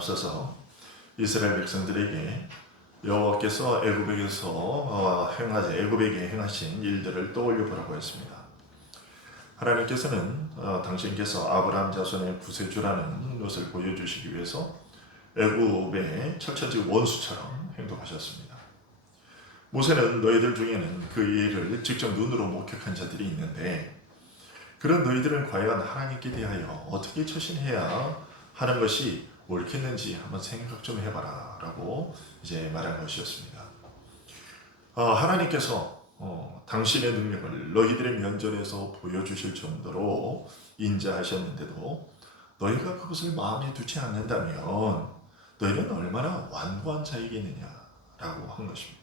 앞서서 이스라엘 백성들에게 여호와께서 애굽에게 행하신 일들을 떠올려 보라고 했습니다. 하나님께서는 당신께서 아브라함 자손의 구세주라는 것을 보여주시기 위해서 애굽의 철천지 원수처럼 행동하셨습니다. 모세는 너희들 중에는 그 일을 직접 눈으로 목격한 자들이 있는데 그런 너희들은 과연 하나님께 대하여 어떻게 처신해야 하는 것이 옳겠는지 한번 생각 좀 해봐라 라고 이제 말한 것이었습니다. 하나님께서 당신의 능력을 너희들의 면전에서 보여주실 정도로 인자하셨는데도 너희가 그것을 마음에 두지 않는다면 너희는 얼마나 완고한 자이겠느냐라고 한 것입니다.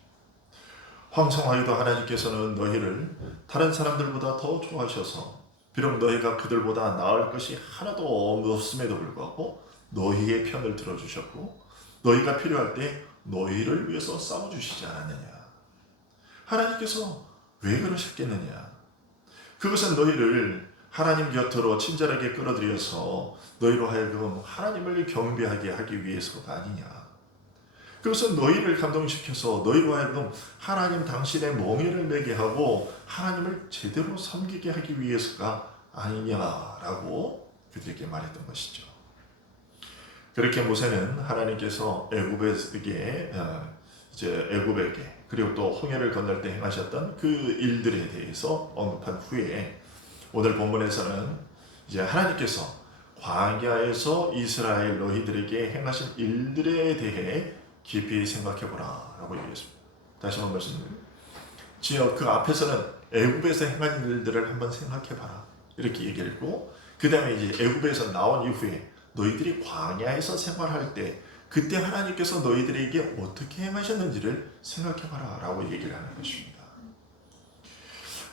황성하여도 하나님께서는 너희를 다른 사람들보다 더 좋아하셔서 비록 너희가 그들보다 나을 것이 하나도 없음에도 불구하고 너희의 편을 들어주셨고 너희가 필요할 때 너희를 위해서 싸워주시지 않았느냐. 하나님께서 왜 그러셨겠느냐. 그것은 너희를 하나님 곁으로 친절하게 끌어들여서 너희로 하여금 하나님을 경배하게 하기 위해서가 아니냐. 그것은 너희를 감동시켜서 너희로 하여금 하나님 당신의 멍에를 매게 하고 하나님을 제대로 섬기게 하기 위해서가 아니냐라고 그들에게 말했던 것이죠. 그렇게 모세는 하나님께서 애굽에게 그리고 또 홍해를 건널 때 행하셨던 그 일들에 대해서 언급한 후에 오늘 본문에서는 이제 하나님께서 광야에서 이스라엘 너희들에게 행하신 일들에 대해 깊이 생각해보라 라고 얘기했습니다. 다시 한번 말씀드립니다. 그 앞에서는 애굽에서 행한 일들을 한번 생각해봐라 이렇게 얘기를 했고 그 다음에 이제 애굽에서 나온 이후에 너희들이 광야에서 생활할 때 그때 하나님께서 너희들에게 어떻게 행하셨는지를 생각해봐라 라고 얘기를 하는 것입니다.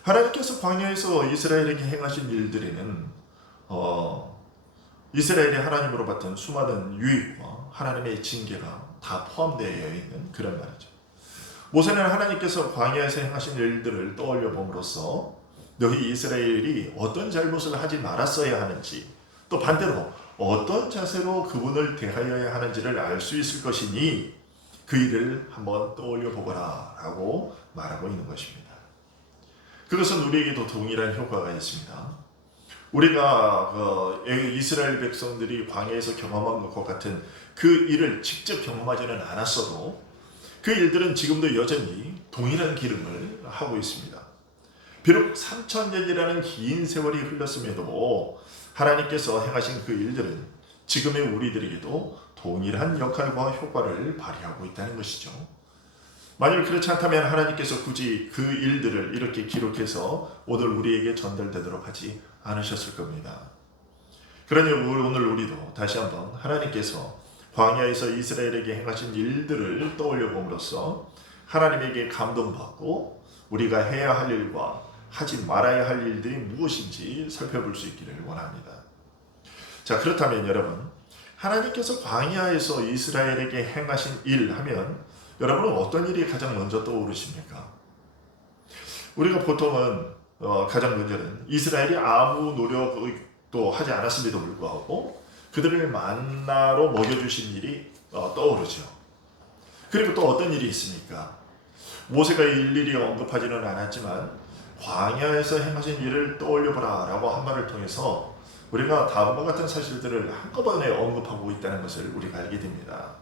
하나님께서 광야에서 이스라엘에게 행하신 일들에는 이스라엘이 하나님으로 받던 수많은 유익과 하나님의 징계가 다 포함되어 있는 그런 말이죠. 모세는 하나님께서 광야에서 행하신 일들을 떠올려 봄으로써 너희 이스라엘이 어떤 잘못을 하지 말았어야 하는지 또 반대로 어떤 자세로 그분을 대하여야 하는지를 알 수 있을 것이니 그 일을 한번 떠올려 보거라 라고 말하고 있는 것입니다. 그것은 우리에게도 동일한 효과가 있습니다. 우리가 이스라엘 백성들이 광야에서 경험한 것 같은 그 일을 직접 경험하지는 않았어도 그 일들은 지금도 여전히 동일한 기능을 하고 있습니다. 비록 3000년이라는 긴 세월이 흘렀음에도 하나님께서 행하신 그 일들은 지금의 우리들에게도 동일한 역할과 효과를 발휘하고 있다는 것이죠. 만일 그렇지 않다면 하나님께서 굳이 그 일들을 이렇게 기록해서 오늘 우리에게 전달되도록 하지 않으셨을 겁니다. 그러니 오늘 우리도 다시 한번 하나님께서 광야에서 이스라엘에게 행하신 일들을 떠올려 봄으로써 하나님에게 감동받고 우리가 해야 할 일과 하지 말아야 할 일들이 무엇인지 살펴볼 수 있기를 원합니다. 자, 그렇다면 여러분, 하나님께서 광야에서 이스라엘에게 행하신 일 하면 여러분은 어떤 일이 가장 먼저 떠오르십니까? 우리가 보통은 가장 먼저는 이스라엘이 아무 노력도 하지 않았음에도 불구하고 그들을 만나로 먹여주신 일이 떠오르죠. 그리고 또 어떤 일이 있습니까? 모세가 일일이 언급하지는 않았지만 광야에서 행하신 일을 떠올려보라 라고 한 말을 통해서 우리가 다음과 같은 사실들을 한꺼번에 언급하고 있다는 것을 우리가 알게 됩니다.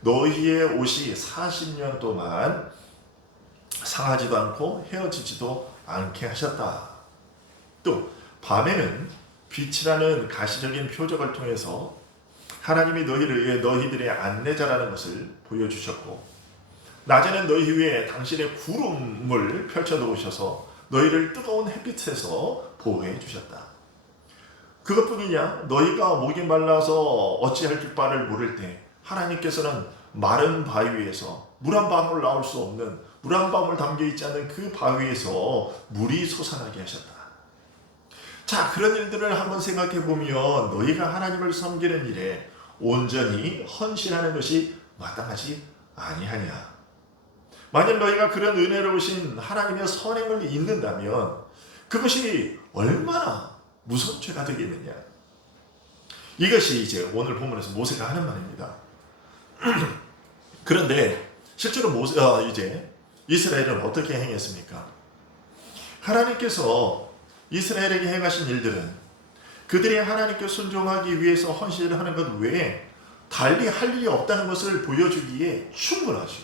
너희의 옷이 40년 동안 상하지도 않고 헤어지지도 않게 하셨다. 또 밤에는 빛이라는 가시적인 표적을 통해서 하나님이 너희들의 안내자라는 것을 보여주셨고 낮에는 너희 위에 당신의 구름을 펼쳐놓으셔서 너희를 뜨거운 햇빛에서 보호해 주셨다. 그것뿐이냐? 너희가 목이 말라서 어찌할 바를 모를 때 하나님께서는 마른 바위에서 물 한 방울 나올 수 없는 물 한 방울 담겨있지 않은 그 바위에서 물이 솟아나게 하셨다. 자, 그런 일들을 한번 생각해 보면 너희가 하나님을 섬기는 일에 온전히 헌신하는 것이 마땅하지 아니하냐. 만약 너희가 그런 은혜로우신 하나님의 선행을 잊는다면 그것이 얼마나 무서운 죄가 되겠느냐. 이것이 이제 오늘 본문에서 모세가 하는 말입니다. 그런데 실제로 이제 이스라엘은 어떻게 행했습니까? 하나님께서 이스라엘에게 행하신 일들은 그들이 하나님께 순종하기 위해서 헌신을 하는 것 외에 달리 할 일이 없다는 것을 보여주기에 충분하죠.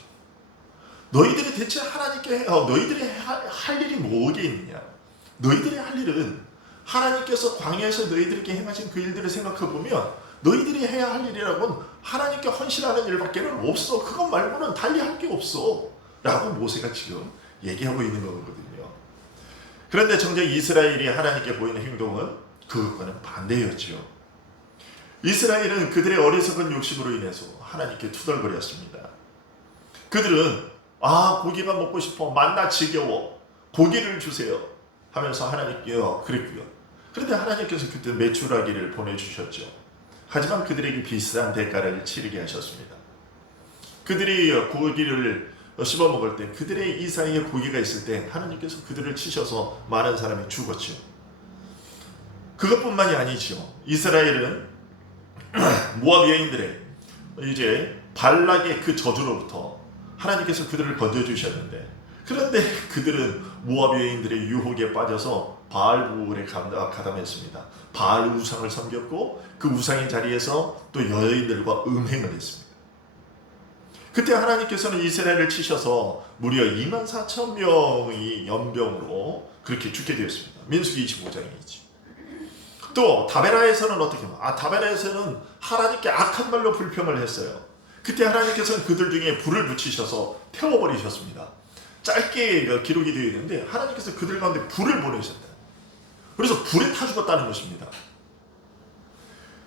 너희들이 대체 너희들이 할 일이 뭐게 있느냐? 너희들이 할 일은 하나님께서 광야에서 너희들에게 행하신 그 일들을 생각해 보면 너희들이 해야 할 일이라고는 하나님께 헌신하는 일밖에는 없어. 그것 말고는 달리 할 게 없어. 라고 모세가 지금 얘기하고 있는 거거든요. 그런데 정작 이스라엘이 하나님께 보이는 행동은 그것과는 반대였죠. 이스라엘은 그들의 어리석은 욕심으로 인해서 하나님께 투덜거렸습니다. 그들은 고기가 먹고 싶어, 만나 지겨워, 고기를 주세요 하면서 하나님께요 그랬고요. 그런데 하나님께서 그때 메추라기를 보내주셨죠. 하지만 그들에게 비싼 대가를 치르게 하셨습니다. 그들이 고기를 씹어 먹을 때, 그들의 이 사이에 고기가 있을 때 하나님께서 그들을 치셔서 많은 사람이 죽었죠. 그것뿐만이 아니죠. 이스라엘은 모압 여인들의 이제 발락의 그 저주로부터 하나님께서 그들을 건져주셨는데, 그런데 그들은 모압 여인들의 유혹에 빠져서 바알부울에 가담했습니다. 바알 우상을 섬겼고 그 우상의 자리에서 또 여인들과 음행을 했습니다. 그때 하나님께서는 이스라엘을 치셔서 무려 24,000명이 연병으로 그렇게 죽게 되었습니다. 민수기 25장이지. 또 다베라에서는 어떻게 다베라에서는 하나님께 악한 말로 불평을 했어요. 그때 하나님께서는 그들 중에 불을 붙이셔서 태워버리셨습니다. 짧게 기록이 되어 있는데 하나님께서 그들 가운데 불을 보내셨다. 그래서 불에 타 죽었다는 것입니다.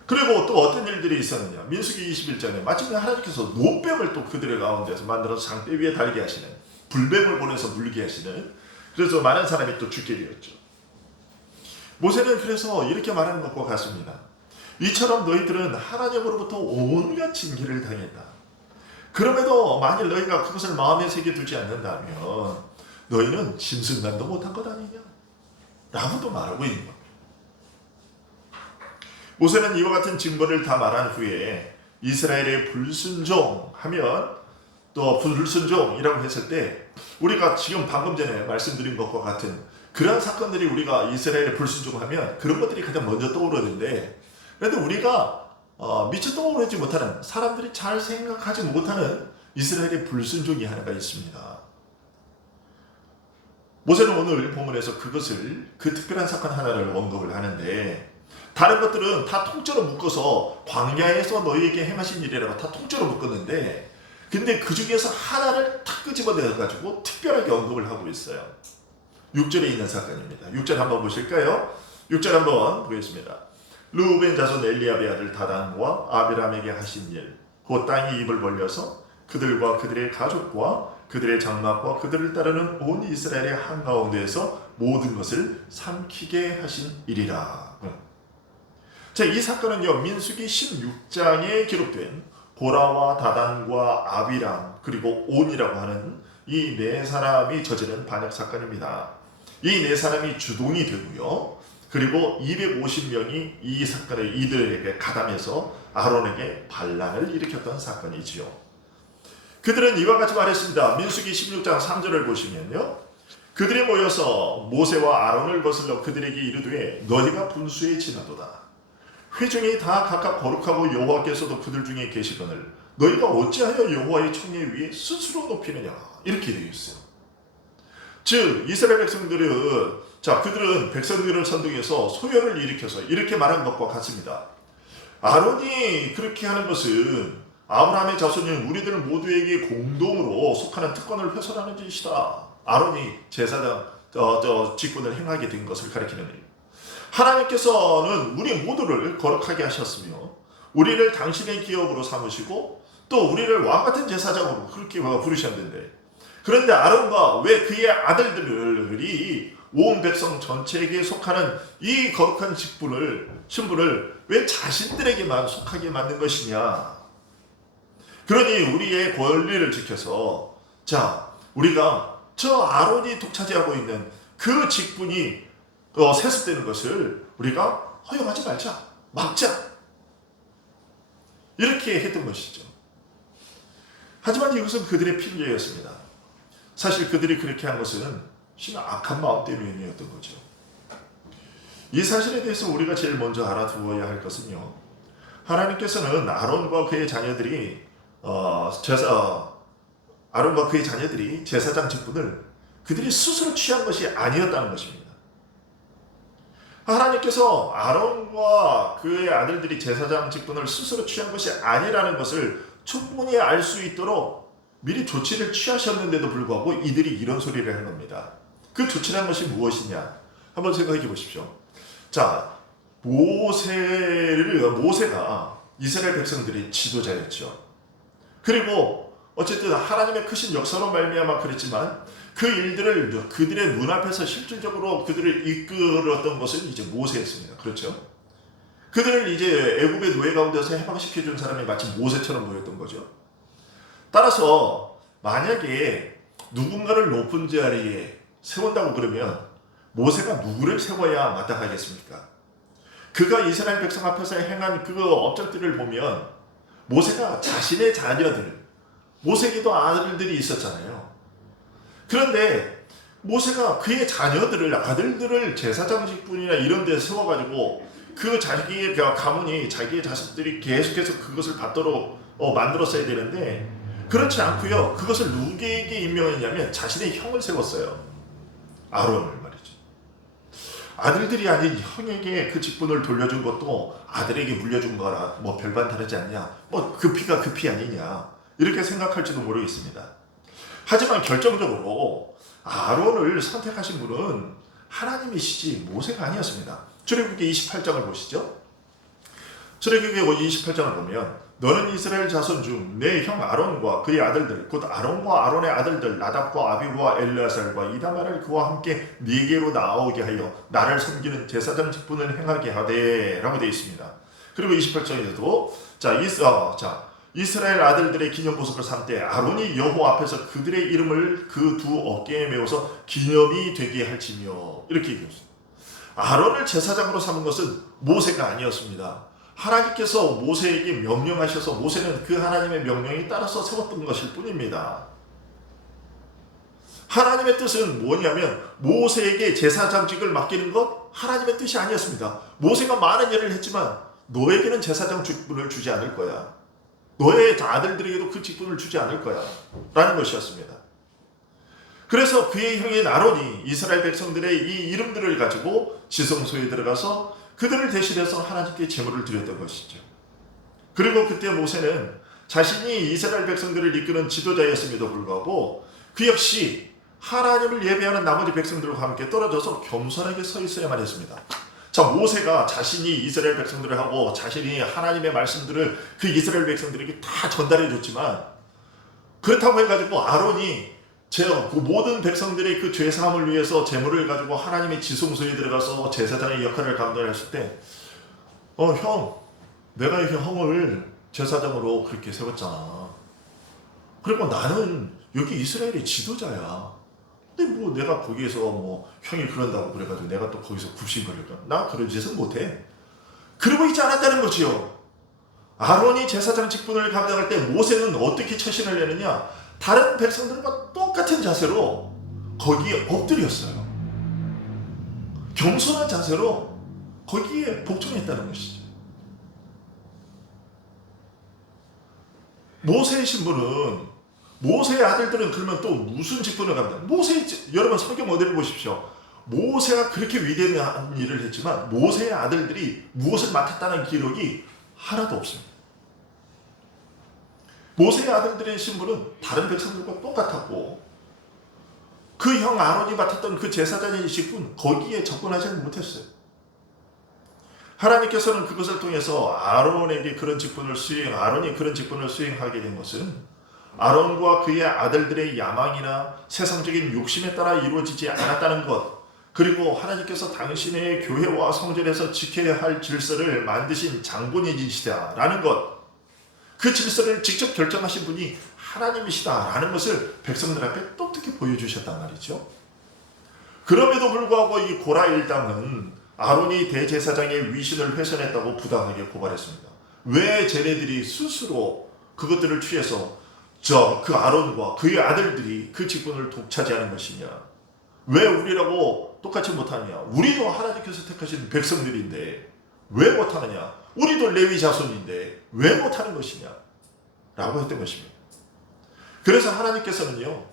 그리고 또 어떤 일들이 있었느냐. 민수기 21장에 마침내 하나님께서 노뱀을 또 그들의 가운데서 만들어서 장대 위에 달게 하시는, 불뱀을 보내서 물게 하시는, 그래서 많은 사람이 또 죽게 되었죠. 모세는 그래서 이렇게 말하는 것과 같습니다. 이처럼 너희들은 하나님으로부터 온갖 징계를 당했다. 그럼에도 만일 너희가 그것을 마음에 새겨두지 않는다면 너희는 짐승만도 못한 것 아니냐? 라고도 말하고 있는 겁니다. 모세는 이와 같은 징벌을 다 말한 후에 이스라엘의 불순종하면, 또 불순종이라고 했을 때 우리가 지금 방금 전에 말씀드린 것과 같은 그런 사건들이, 우리가 이스라엘의 불순종하면 그런 것들이 가장 먼저 떠오르는데, 그런데 우리가 미처 떠오르지 못하는, 사람들이 잘 생각하지 못하는 이스라엘의 불순종이 하나가 있습니다. 모세는 오늘 본문에서 그 특별한 사건 하나를 언급을 하는데, 다른 것들은 다 통째로 묶어서 광야에서 너희에게 행하신 일이라고 다 통째로 묶었는데, 근데 그 중에서 하나를 탁 끄집어내가지고 특별하게 언급을 하고 있어요. 6절에 있는 사건입니다. 6절 한번 보실까요? 6절 한번 보겠습니다. 르우벤 자손 엘리압의 아들 다단과 아비람에게 하신 일, 곧 땅이 입을 벌려서 그들과 그들의 가족과 그들의 장막과 그들을 따르는 온 이스라엘의 한가운데에서 모든 것을 삼키게 하신 일이라. 자, 이 사건은요, 민수기 16장에 기록된 고라와 다단과 아비람 그리고 온이라고 하는 이 네 사람이 저지른 반역 사건입니다. 이 네 사람이 주동이 되고요, 그리고 250명이 이 사건을 이들에게 가담해서 아론에게 반란을 일으켰던 사건이지요. 그들은 이와 같이 말했습니다. 민수기 16장 3절을 보시면요, 그들이 모여서 모세와 아론을 거슬러 그들에게 이르되 너희가 분수에 지나도다. 회중이 다 각각 거룩하고 여호와께서도 그들 중에 계시거늘 너희가 어찌하여 여호와의 총회 위에 스스로 높이느냐, 이렇게 되어 있어요. 즉 이스라엘 백성들은, 그들은 백성들을 선동해서 소열을 일으켜서 이렇게 말한 것과 같습니다. 아론이 그렇게 하는 것은 아브라함의 자손인 우리들 모두에게 공동으로 속하는 특권을 훼손하는 짓이다. 아론이 제사장 직분을 행하게 된 것을 가리키는 일입니다. 하나님께서는 우리 모두를 거룩하게 하셨으며 우리를 당신의 기업으로 삼으시고 또 우리를 왕같은 제사장으로 그렇게 부르셨는데, 그런데 아론과 왜 그의 아들들이 온 백성 전체에게 속하는 이 거룩한 신분을 왜 자신들에게만 속하게 만든 것이냐. 그러니 우리의 권리를 지켜서 우리가 저 아론이 독차지하고 있는 그 직분이 세습되는 것을 우리가 허용하지 말자, 막자. 이렇게 했던 것이죠. 하지만 이것은 그들의 필요였습니다. 사실 그들이 그렇게 한 것은 심한 악한 마음 때문이었던 거죠. 이 사실에 대해서 우리가 제일 먼저 알아두어야 할 것은요, 하나님께서는 아론과 그의 자녀들이 제사장 직분을 그들이 스스로 취한 것이 아니었다는 것입니다. 하나님께서 아론과 그의 아들들이 제사장 직분을 스스로 취한 것이 아니라는 것을 충분히 알 수 있도록 미리 조치를 취하셨는데도 불구하고 이들이 이런 소리를 한 겁니다. 그 조치란 것이 무엇이냐? 한번 생각해 보십시오. 자, 모세가 이스라엘 백성들의 지도자였죠. 그리고 어쨌든 하나님의 크신 역사로 말미암아 그랬지만 그 일들을 그들의 눈앞에서 실질적으로 그들을 이끌었던 것은 이제 모세였습니다. 그렇죠? 그들을 이제 애굽의 노예 가운데서 해방시켜 준 사람이 마치 모세처럼 보였던 거죠. 따라서 만약에 누군가를 높은 자리에 세운다고 그러면 모세가 누구를 세워야 마땅하겠습니까? 그가 이스라엘 백성 앞에서 행한 그 업적들을 보면 모세가 자신의 자녀들, 모세에게도 아들들이 있었잖아요. 그런데 모세가 그의 자녀들을, 아들들을 제사장 직분이나 이런 데 세워가지고 그 자기의 가문이, 자기의 자식들이 계속해서 그것을 받도록 만들었어야 되는데 그렇지 않고요. 그것을 누구에게 임명했냐면 자신의 형을 세웠어요. 아론을 말이죠. 아들들이 아닌 형에게 그 직분을 돌려준 것도 아들에게 물려준 거라 뭐 별반 다르지 않냐, 뭐 그 피가 그 피 아니냐 이렇게 생각할지도 모르겠습니다. 하지만 결정적으로 아론을 선택하신 분은 하나님이시지 모세가 아니었습니다. 출애굽기 28장을 보시죠. 출애굽기 28장을 보면 너는 이스라엘 자손 중 내 형 아론과 그의 아들들 곧 아론과 아론의 아들들 나답과 아비후와 엘르아살과 이다말을 그와 함께 네게로 나오게 하여 나를 섬기는 제사장 직분을 행하게 하되 라고 되어 있습니다. 그리고 28장에서도 이스라엘 아들들의 기념보석을 삼되 아론이 여호와 앞에서 그들의 이름을 그 두 어깨에 메워서 기념이 되게 할지며 이렇게 얘기했습니다. 아론을 제사장으로 삼은 것은 모세가 아니었습니다. 하나님께서 모세에게 명령하셔서 모세는 그 하나님의 명령에 따라서 세웠던 것일 뿐입니다. 하나님의 뜻은 뭐냐면 모세에게 제사장직을 맡기는 것 하나님의 뜻이 아니었습니다. 모세가 많은 일을 했지만 너에게는 제사장 직분을 주지 않을 거야. 너의 아들들에게도 그 직분을 주지 않을 거야 라는 것이었습니다. 그래서 그의 형인 아론이 이스라엘 백성들의 이 이름들을 가지고 지성소에 들어가서 그들을 대신해서 하나님께 제물을 드렸던 것이죠. 그리고 그때 모세는 자신이 이스라엘 백성들을 이끄는 지도자였음에도 불구하고 그 역시 하나님을 예배하는 나머지 백성들과 함께 떨어져서 겸손하게 서 있어야만 했습니다. 자, 모세가 자신이 이스라엘 백성들을 하고 자신이 하나님의 말씀들을 그 이스라엘 백성들에게 다 전달해 줬지만 그렇다고 해가지고 아론이 그 모든 백성들의 그 죄사함을 위해서 제물을 가지고 하나님의 지성소에 들어가서 제사장의 역할을 감당했을 때 형, 내가 형을 제사장으로 그렇게 세웠잖아. 그리고 나는 여기 이스라엘의 지도자야. 근데 뭐 내가 거기에서 뭐 형이 그런다고 그래가지고 내가 또 거기서 굽신거릴까? 나 그런 짓은 못해. 그러고 있지 않았다는 거지요. 아론이 제사장 직분을 감당할 때 모세는 어떻게 처신을 내느냐? 다른 백성들과 똑같은 자세로 거기에 엎드렸어요. 겸손한 자세로 거기에 복종했다는 것이죠. 모세의 신분은 모세의 아들들은 그러면 또 무슨 직분을 감당? 여러분 성경 어디를 보십시오. 모세가 그렇게 위대한 일을 했지만 모세의 아들들이 무엇을 맡았다는 기록이 하나도 없습니다. 모세의 아들들의 신분은 다른 백성들과 똑같았고 그 형 아론이 맡았던 그 제사장의 직분 거기에 접근하지 못했어요. 하나님께서는 그것을 통해서 아론이 그런 직분을 수행하게 된 것은 아론과 그의 아들들의 야망이나 세상적인 욕심에 따라 이루어지지 않았다는 것, 그리고 하나님께서 당신의 교회와 성전에서 지켜야 할 질서를 만드신 장본인이시다라는 것, 그 질서를 직접 결정하신 분이 하나님이시다라는 것을 백성들 앞에 똑똑히 보여주셨단 말이죠. 그럼에도 불구하고 이 고라 일당은 아론이 대제사장의 위신을 훼손했다고 부당하게 고발했습니다. 왜 쟤네들이 스스로 그것들을 취해서 그 아론과 그의 아들들이 그 직분을 독차지하는 것이냐? 왜 우리라고 똑같이 못하느냐? 우리도 하나님께서 택하신 백성들인데 왜 못하느냐? 우리도 레위 자손인데 왜 못하는 것이냐? 라고 했던 것입니다. 그래서 하나님께서는요,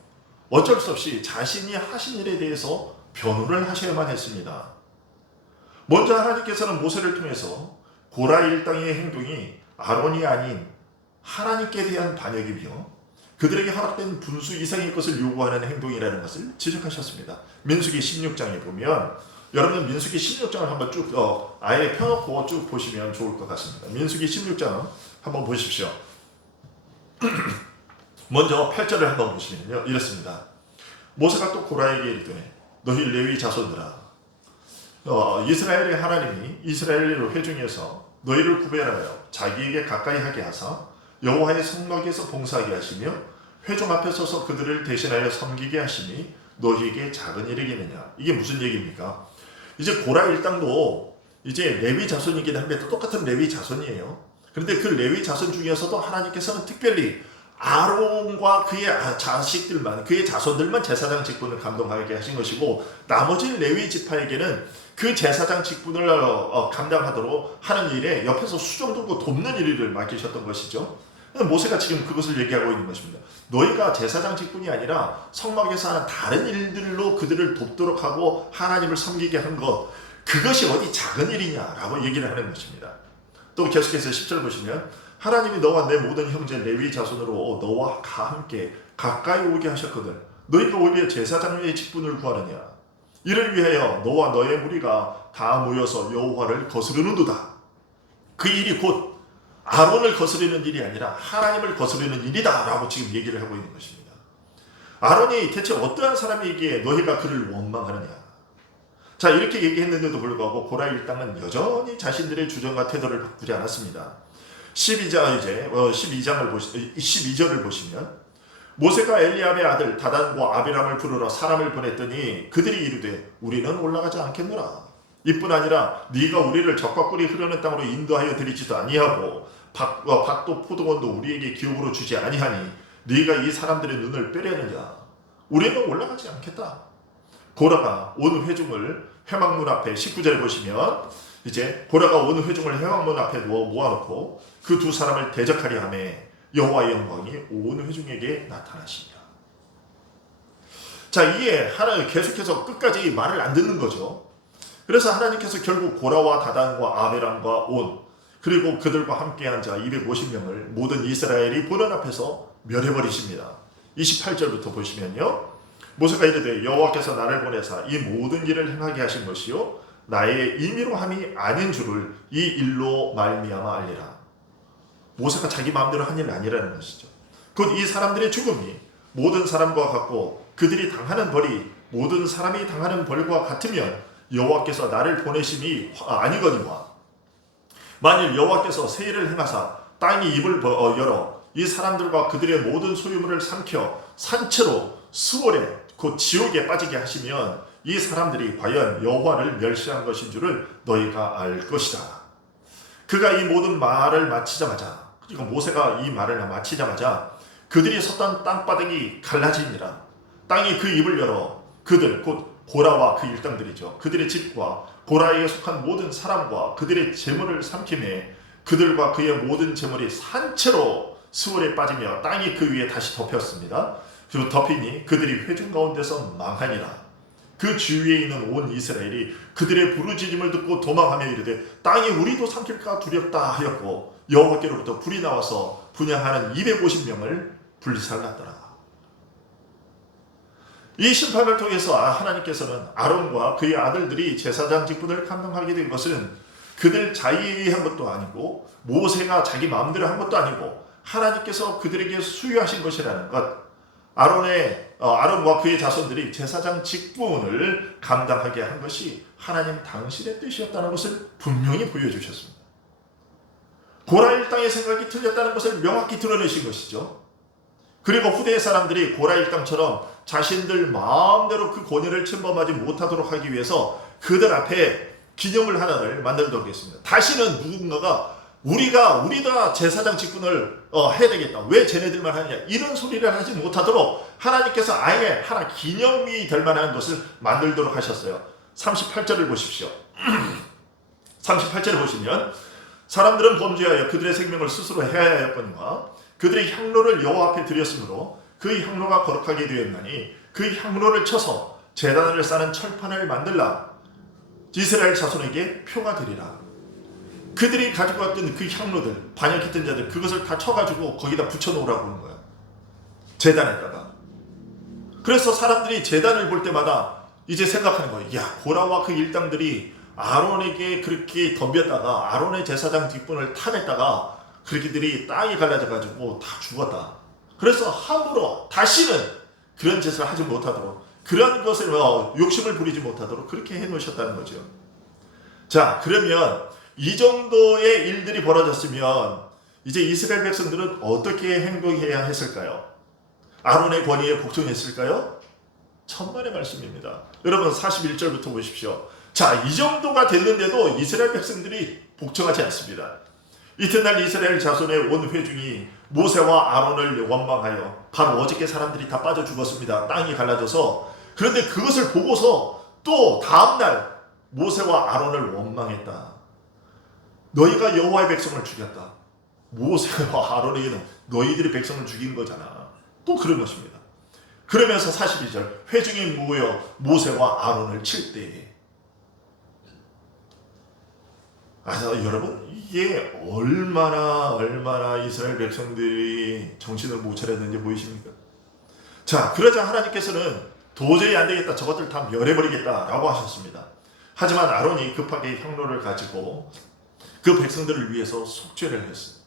어쩔 수 없이 자신이 하신 일에 대해서 변호를 하셔야만 했습니다. 먼저 하나님께서는 모세를 통해서 고라 일당의 행동이 아론이 아닌 하나님께 대한 반역이며 그들에게 허락된 분수 이상의 것을 요구하는 행동이라는 것을 지적하셨습니다. 민수기 16장에 보면, 여러분 민수기 16장을 한번 쭉 아예 펴놓고 쭉 보시면 좋을 것 같습니다. 민수기 16장 한번 보십시오. 먼저 8절을 한번 보시면요, 이렇습니다. 모세가 또 고라에게 이르되 너희 레위 자손들아, 이스라엘의 하나님이 이스라엘의 회중에서 너희를 구별하여 자기에게 가까이 하게 하사 여호와의 성막에서 봉사하게 하시며 회중 앞에 서서 그들을 대신하여 섬기게 하시니 너희에게 작은 일이겠느냐. 이게 무슨 얘기입니까? 이제 고라 일당도 이제 레위 자손이긴 합니다. 똑같은 레위 자손이에요. 그런데 그 레위 자손 중에서도 하나님께서는 특별히 아론과 그의 자식들만, 그의 자손들만 제사장 직분을 감당하게 하신 것이고, 나머지 레위 지파에게는 그 제사장 직분을 감당하도록 하는 일에 옆에서 수종 들고 돕는 일을 맡기셨던 것이죠. 모세가 지금 그것을 얘기하고 있는 것입니다. 너희가 제사장 직분이 아니라 성막에서 하는 다른 일들로 그들을 돕도록 하고 하나님을 섬기게 한 것, 그것이 어디 작은 일이냐라고 얘기를 하는 것입니다. 또 계속해서 10절 보시면, 하나님이 너와 내 모든 형제 레위 자손으로 너와 함께 가까이 오게 하셨거든 너희가 오히려 제사장의 직분을 구하느냐. 이를 위하여 너와 너의 무리가 다 모여서 여호와를 거스르는도다. 그 일이 곧 아론을 거스르는 일이 아니라 하나님을 거스르는 일이다 라고 지금 얘기를 하고 있는 것입니다. 아론이 대체 어떠한 사람이기에 너희가 그를 원망하느냐. 자, 이렇게 얘기했는데도 불구하고 고라 일당은 여전히 자신들의 주장과 태도를 바꾸지 않았습니다. 12절을 보시면, 모세가 엘리압의 아들 다단과 아비람을 부르러 사람을 보냈더니 그들이 이르되 우리는 올라가지 않겠노라. 이뿐 아니라 네가 우리를 적과 꿀이 흐르는 땅으로 인도하여 드리지도 아니하고 밭도 포도원도 우리에게 기업으로 주지 아니하니 네가 이 사람들의 눈을 빼려느냐. 우리는 올라가지 않겠다. 고라가 온 회중을 회막문 앞에, 19절에 보시면 이제 고라가 온 회중을 회막문 앞에 모아놓고 그 두 사람을 대적하려 하며 여호와의 영광이 온 회중에게 나타나시니라. 자, 이에 하나님 계속해서 끝까지 말을 안 듣는 거죠. 그래서 하나님께서 결국 고라와 다단과 아베람과 온, 그리고 그들과 함께한 자 250명을 모든 이스라엘이 보는 앞에서 멸해버리십니다. 28절부터 보시면요, 모세가 이르되 여호와께서 나를 보내사 이 모든 일을 행하게 하신 것이요 나의 임의로 함이 아닌 줄을 이 일로 말미암아 알리라. 모세가 자기 마음대로 한 일은 아니라는 것이죠. 곧 이 사람들의 죽음이 모든 사람과 같고 그들이 당하는 벌이 모든 사람이 당하는 벌과 같으면 여호와께서 나를 보내심이 아니거니와, 만일 여호와께서 새 일을 행하사 땅이 입을 열어 이 사람들과 그들의 모든 소유물을 삼켜 산채로 수월에 곧 지옥에 빠지게 하시면 이 사람들이 과연 여호와를 멸시한 것인 줄을 너희가 알 것이다. 그가 이 모든 말을 마치자마자, 그러니까 모세가 이 말을 마치자마자 그들이 섰던 땅바닥이 갈라지니라. 땅이 그 입을 열어 그들 곧 고라와 그 일당들이죠, 그들의 집과 고라에게 속한 모든 사람과 그들의 재물을 삼키매 그들과 그의 모든 재물이 산채로 수월에 빠지며 땅이 그 위에 다시 덮였습니다. 그리고 덮이니 그들이 회중 가운데서 망하니라. 그 주위에 있는 온 이스라엘이 그들의 부르짖음을 듣고 도망하며 이르되 땅이 우리도 삼킬까 두렵다 하였고 여호와께로부터 불이 나와서 분향하는 250명을 불살랐더라. 이 심판을 통해서 하나님께서는 아론과 그의 아들들이 제사장 직분을 감당하게 된 것은 그들 자의에 의한 것도 아니고 모세가 자기 마음대로 한 것도 아니고 하나님께서 그들에게 수유하신 것이라는 것, 아론과 그의 자손들이 제사장 직분을 감당하게 한 것이 하나님 당신의 뜻이었다는 것을 분명히 보여주셨습니다. 고라 일당의 생각이 틀렸다는 것을 명확히 드러내신 것이죠. 그리고 후대의 사람들이 고라 일당처럼 자신들 마음대로 그 권위를 침범하지 못하도록 하기 위해서 그들 앞에 기념을 하나를 만들도록 했습니다. 다시는 누군가가 우리가 제사장 직분을 해야 되겠다. 왜 쟤네들만 하느냐. 이런 소리를 하지 못하도록 하나님께서 아예 하나 기념이 될 만한 것을 만들도록 하셨어요. 38절을 보십시오. 38절을 보시면 사람들은 범죄하여 그들의 생명을 스스로 해하였거니와 그들의 향로를 여호와 앞에 드렸으므로 그 향로가 거룩하게 되었나니 그 향로를 쳐서 제단을 쌓는 철판을 만들라. 이스라엘 자손에게 표가 되리라. 그들이 가지고 왔던 그 향로들, 반역했던 자들, 그것을 다 쳐가지고 거기다 붙여놓으라고 하는 거야. 제단에다가. 그래서 사람들이 제단을 볼 때마다 이제 생각하는 거예요. 야, 고라와 그 일당들이 아론에게 그렇게 덤볐다가 아론의 제사장 뒷분을 타냈다가 그렇게들이 땅이 갈라져가지고 다 죽었다. 그래서 함부로 다시는 그런 짓을 하지 못하도록, 그런 것을 욕심을 부리지 못하도록 그렇게 해놓으셨다는 거죠. 자, 그러면 이 정도의 일들이 벌어졌으면 이제 이스라엘 백성들은 어떻게 행동해야 했을까요? 아론의 권위에 복종했을까요? 천만의 말씀입니다. 여러분 41절부터 보십시오. 자, 이 정도가 됐는데도 이스라엘 백성들이 복종하지 않습니다. 이튿날 이스라엘 자손의 온 회중이 모세와 아론을 원망하여, 바로 어저께 사람들이 다 빠져 죽었습니다. 땅이 갈라져서. 그런데 그것을 보고서 또 다음날 모세와 아론을 원망했다. 너희가 여호와의 백성을 죽였다. 모세와 아론에게는 너희들이 백성을 죽인 거잖아. 또 그런 것입니다. 그러면서 42절 회중이 모여 모세와 아론을 칠 때에, 여러분 이게 얼마나 이스라엘 백성들이 정신을 못 차렸는지 보이십니까? 자, 그러자 하나님께서는 도저히 안 되겠다, 저것들 다 멸해버리겠다라고 하셨습니다. 하지만 아론이 급하게 향로를 가지고 그 백성들을 위해서 속죄를 했어요.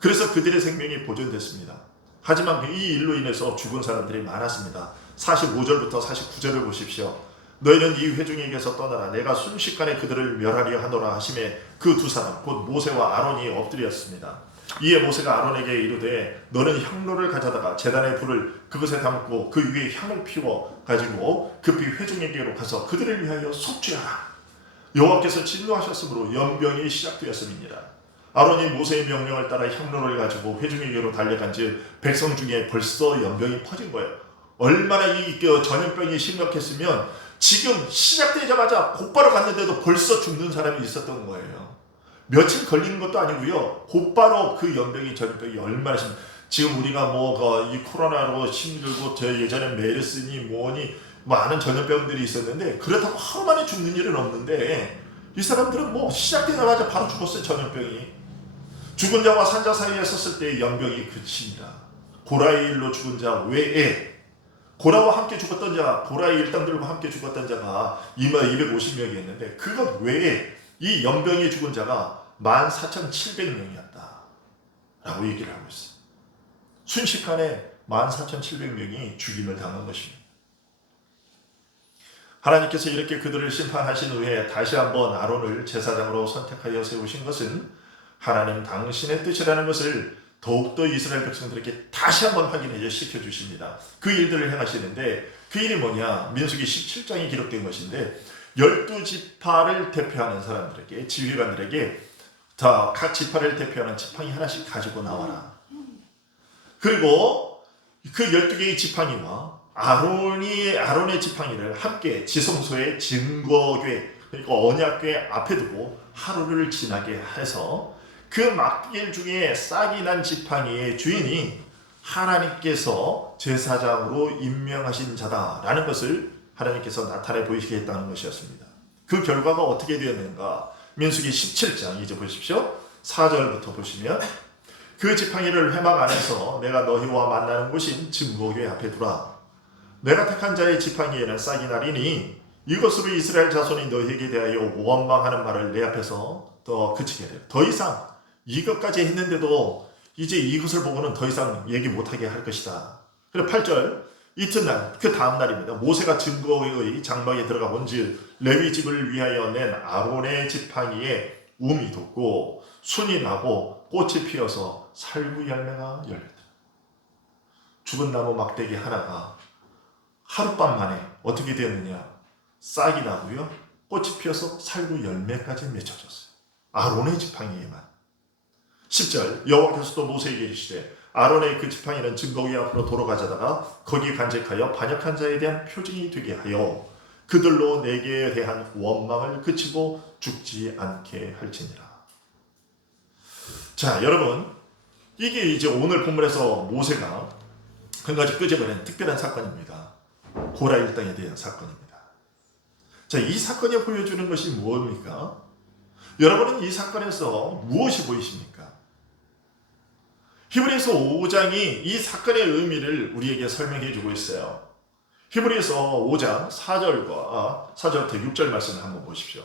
그래서 그들의 생명이 보존됐습니다. 하지만 이 일로 인해서 죽은 사람들이 많았습니다. 45절부터 49절을 보십시오. 너희는 이 회중에게서 떠나라. 내가 순식간에 그들을 멸하려 하노라 하심에 그 두 사람 곧 모세와 아론이 엎드렸습니다. 이에 모세가 아론에게 이르되 너는 향로를 가져다가 제단의 불을 그것에 담고 그 위에 향을 피워 가지고 급히 회중에게로 가서 그들을 위하여 속죄하라. 여호와께서 진노하셨으므로 연병이 시작되었음이니라. 아론이 모세의 명령을 따라 향로를 가지고 회중에게로 달려간즉 백성 중에 벌써 연병이 퍼진 거예요. 얼마나 이 전염병이 심각했으면 지금 시작되자마자 곧바로 갔는데도 벌써 죽는 사람이 있었던 거예요. 며칠 걸리는 것도 아니고요. 곧바로 그 전염병이 얼마나 지금 우리가 이 코로나로 힘들고 예전에 메르스니 뭐니 많은 전염병들이 있었는데 그렇다고 하루 만에 죽는 일은 없는데 이 사람들은 시작되자마자 바로 죽었어요. 전염병이. 죽은 자와 산자 사이에 섰을 때 연병이 그칩니다. 고라의 일로 죽은 자 외에 고라와 함께 죽었던 자, 고라의 일당들과 함께 죽었던 자가 250명이었는데 그것 외에 이 연병이 죽은 자가 14,700명이었다 라고 얘기를 하고 있어요. 순식간에 14,700명이 죽임을 당한 것입니다. 하나님께서 이렇게 그들을 심판하신 후에 다시 한번 아론을 제사장으로 선택하여 세우신 것은 하나님 당신의 뜻이라는 것을 더욱더 이스라엘 백성들에게 다시 한번 확인해 시켜주십니다. 그 일들을 행하시는데 그 일이 뭐냐? 민수기 17장에 기록된 것인데 12지파를 대표하는 사람들에게, 지휘관들에게 각 지파를 대표하는 지팡이 하나씩 가지고 나와라. 그리고 그 12개의 지팡이와 아론의 지팡이를 함께 지성소의 증거궤, 그러니까 언약궤 앞에 두고 하루를 지나게 해서 그 막길 중에 싹이 난 지팡이의 주인이 하나님께서 제사장으로 임명하신 자다라는 것을 하나님께서 나타내 보이시겠다는 것이었습니다. 그 결과가 어떻게 되었는가? 민수기 17장 이제 보십시오. 4절부터 보시면 그 지팡이를 회막 안에서 내가 너희와 만나는 곳인 증거궤 앞에 두라. 내가 택한 자의 지팡이에는 싹이 나리니 이것으로 이스라엘 자손이 너희에게 대하여 원망하는 말을 내 앞에서 더 그치게 돼. 더 이상 이것까지 했는데도 이제 이것을 보고는 더 이상 얘기 못하게 할 것이다. 그리고 8절 이튿날 그 다음날입니다. 모세가 증거의 장막에 들어가 본즉 레위 집을 위하여 낸 아론의 지팡이에 움이 돋고 순이 나고 꽃이 피어서 살구 열매가 열렸다. 죽은 나무 막대기 하나가 하룻밤 만에 어떻게 되었느냐? 싹이 나고요. 꽃이 피어서 살구 열매까지 맺혀졌어요. 아론의 지팡이에만. 10절 여호와께서도 모세에게 이르시되 아론의 그 지팡이는 증거기 앞으로 돌아가자다가 거기 간직하여 반역한 자에 대한 표징이 되게 하여 그들로 내게 대한 원망을 그치고 죽지 않게 할지니라. 자, 여러분, 이게 이제 오늘 본문에서 모세가 한 가지 끄집어낸 특별한 사건입니다. 고라 일당에 대한 사건입니다. 자, 이 사건이 보여주는 것이 무엇입니까? 여러분은 이 사건에서 무엇이 보이십니까? 히브리서 5장이 이 사건의 의미를 우리에게 설명해 주고 있어요. 히브리서 5장 4절부터 6절 말씀을 한번 보십시오.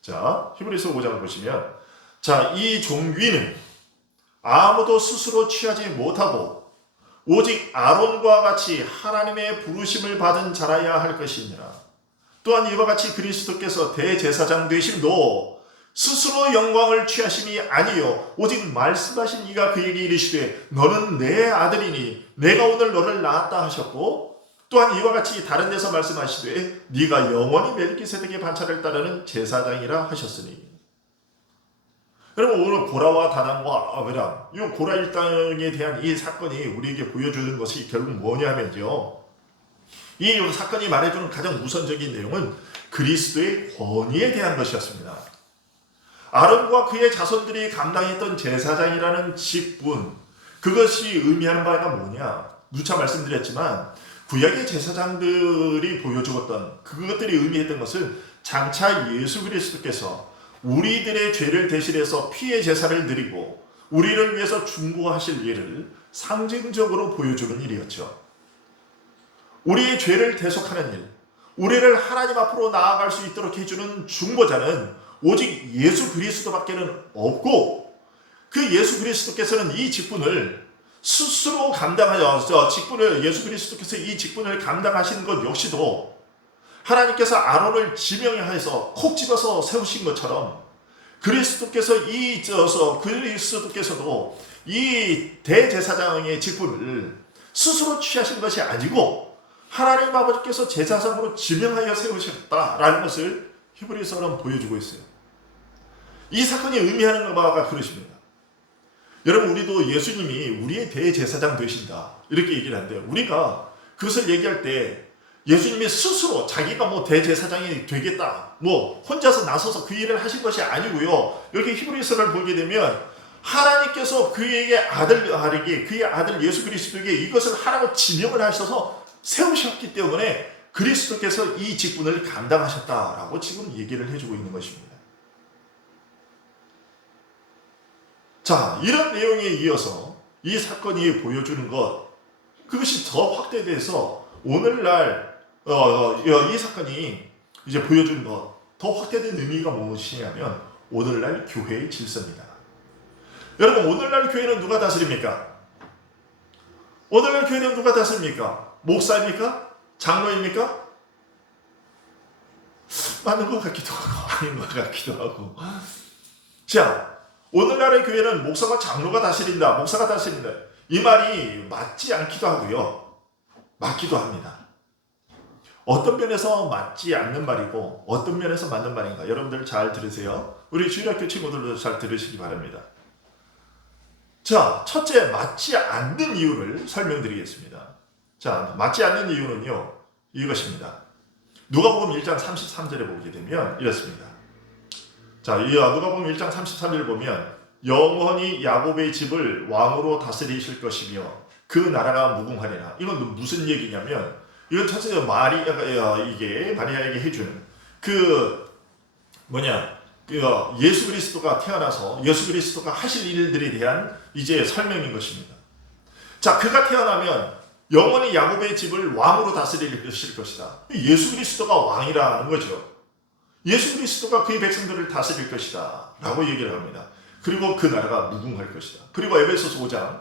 자, 히브리서 5장을 보시면, 자, 이 종귀는 아무도 스스로 취하지 못하고 오직 아론과 같이 하나님의 부르심을 받은 자라야 할 것이니라. 또한 이와 같이 그리스도께서 대제사장 되심도 스스로 영광을 취하심이 아니요 오직 말씀하신 이가 그에게 이르시되 너는 내 아들이니 내가 오늘 너를 낳았다 하셨고, 또한 이와 같이 다른 데서 말씀하시되 네가 영원히 멜기세덱의 반차를 따르는 제사장이라 하셨으니. 여러분, 오늘 고라와 다단과 아브람, 이 고라 일당에 대한 이 사건이 우리에게 보여주는 것이 결국 뭐냐면요, 이 사건이 말해주는 가장 우선적인 내용은 그리스도의 권위에 대한 것이었습니다. 아론과 그의 자손들이 감당했던 제사장이라는 직분, 그것이 의미하는 바가 뭐냐? 누차 말씀드렸지만 구약의 제사장들이 보여주었던 그것들이 의미했던 것은 장차 예수 그리스도께서 우리들의 죄를 대신해서 피의 제사를 드리고 우리를 위해서 중보하실 일을 상징적으로 보여주는 일이었죠. 우리의 죄를 대속하는 일, 우리를 하나님 앞으로 나아갈 수 있도록 해주는 중보자는 오직 예수 그리스도밖에는 없고, 그 예수 그리스도께서는 이 직분을 스스로 감당하여 예수 그리스도께서 이 직분을 감당하시는 것 역시도 하나님께서 아론을 지명해서 콕 집어서 세우신 것처럼 그리스도께서도 이 대제사장의 직분을 스스로 취하신 것이 아니고 하나님 아버지께서 제사장으로 지명하여 세우셨다라는 것을 히브리서는 보여주고 있어요. 이 사건이 의미하는 바가 그것입니다. 여러분, 우리도 예수님이 우리의 대제사장 되신다 이렇게 얘기를 하는데, 우리가 그것을 얘기할 때 예수님이 스스로 자기가 대제사장이 되겠다, 혼자서 나서서 그 일을 하신 것이 아니고요. 여기 히브리서를 보게 되면 하나님께서 그의 아들 예수 그리스도에게 이것을 하라고 지명을 하셔서 세우셨기 때문에 그리스도께서 이 직분을 감당하셨다라고 지금 얘기를 해주고 있는 것입니다. 자, 이런 내용에 이어서 이 사건이 보여주는 것, 그것이 더 확대돼서 오늘날 이 사건이 이제 보여주는 것, 더 확대된 의미가 무엇이냐면 오늘날 교회의 질서입니다. 여러분, 오늘날 교회는 누가 다스립니까? 오늘날 교회는 누가 다스립니까? 목사입니까? 장로입니까? 맞는 것 같기도 하고 아닌 것 같기도 하고. 자, 오늘날의 교회는 목사가 장로가 다스린다, 목사가 다스린다, 이 말이 맞지 않기도 하고요, 맞기도 합니다. 어떤 면에서 맞지 않는 말이고 어떤 면에서 맞는 말인가, 여러분들 잘 들으세요. 우리 주일학교 친구들도 잘 들으시기 바랍니다. 자, 첫째, 맞지 않는 이유를 설명드리겠습니다. 자, 맞지 않는 이유는요, 이것입니다. 누가복음 1장 33절에 보게 되면 이렇습니다. 자, 누가복음 1장 33절을 보면 영원히 야곱의 집을 왕으로 다스리실 것이며 그 나라가 무궁하리라. 이건 무슨 얘기냐면, 이건 첫째 마리아에게 해주는 예수 그리스도가 태어나서 예수 그리스도가 하실 일들에 대한 이제 설명인 것입니다. 자, 그가 태어나면 영원히 야곱의 집을 왕으로 다스릴 것이다. 예수 그리스도가 왕이라는 거죠. 예수 그리스도가 그의 백성들을 다스릴 것이다 라고 얘기를 합니다. 그리고 그 나라가 무궁할 것이다. 그리고 에베소서 5장,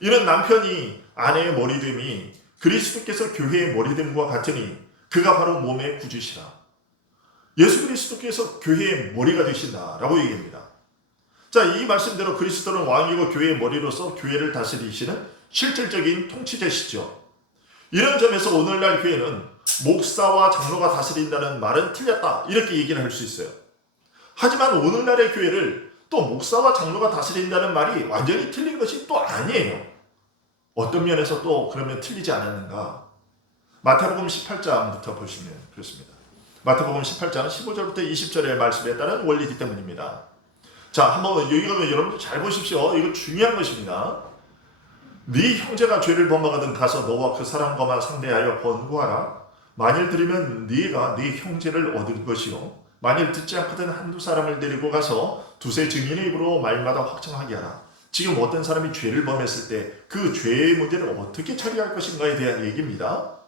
이는 남편이 아내의 머리됨이 그리스도께서 교회의 머리됨과 같으니 그가 바로 몸의 구주시라. 예수 그리스도께서 교회의 머리가 되신다라고 얘기합니다. 자, 이 말씀대로 그리스도는 왕이고 교회의 머리로서 교회를 다스리시는 실질적인 통치자시죠. 이런 점에서 오늘날 교회는 목사와 장로가 다스린다는 말은 틀렸다, 이렇게 얘기를 할 수 있어요. 하지만 오늘날의 교회를 또 목사와 장로가 다스린다는 말이 완전히 틀린 것이 또 아니에요. 어떤 면에서 또 그러면 틀리지 않았는가? 마태복음 18장부터 보시면 그렇습니다. 마태복음 18장 15절부터 20절의 말씀에 따른 원리이기 때문입니다. 자, 한번 여기 가면 여러분들 잘 보십시오. 이거 중요한 것입니다. 네 형제가 죄를 범하거든 가서 너와 그 사람과만 상대하여 권고하라. 만일 들으면 네가 네 형제를 얻을 것이요 만일 듣지 않거든 한두 사람을 데리고 가서 두세 증인의 입으로 말마다 확정하게 하라. 지금 어떤 사람이 죄를 범했을 때 그 죄의 문제를 어떻게 처리할 것인가에 대한 얘기입니다.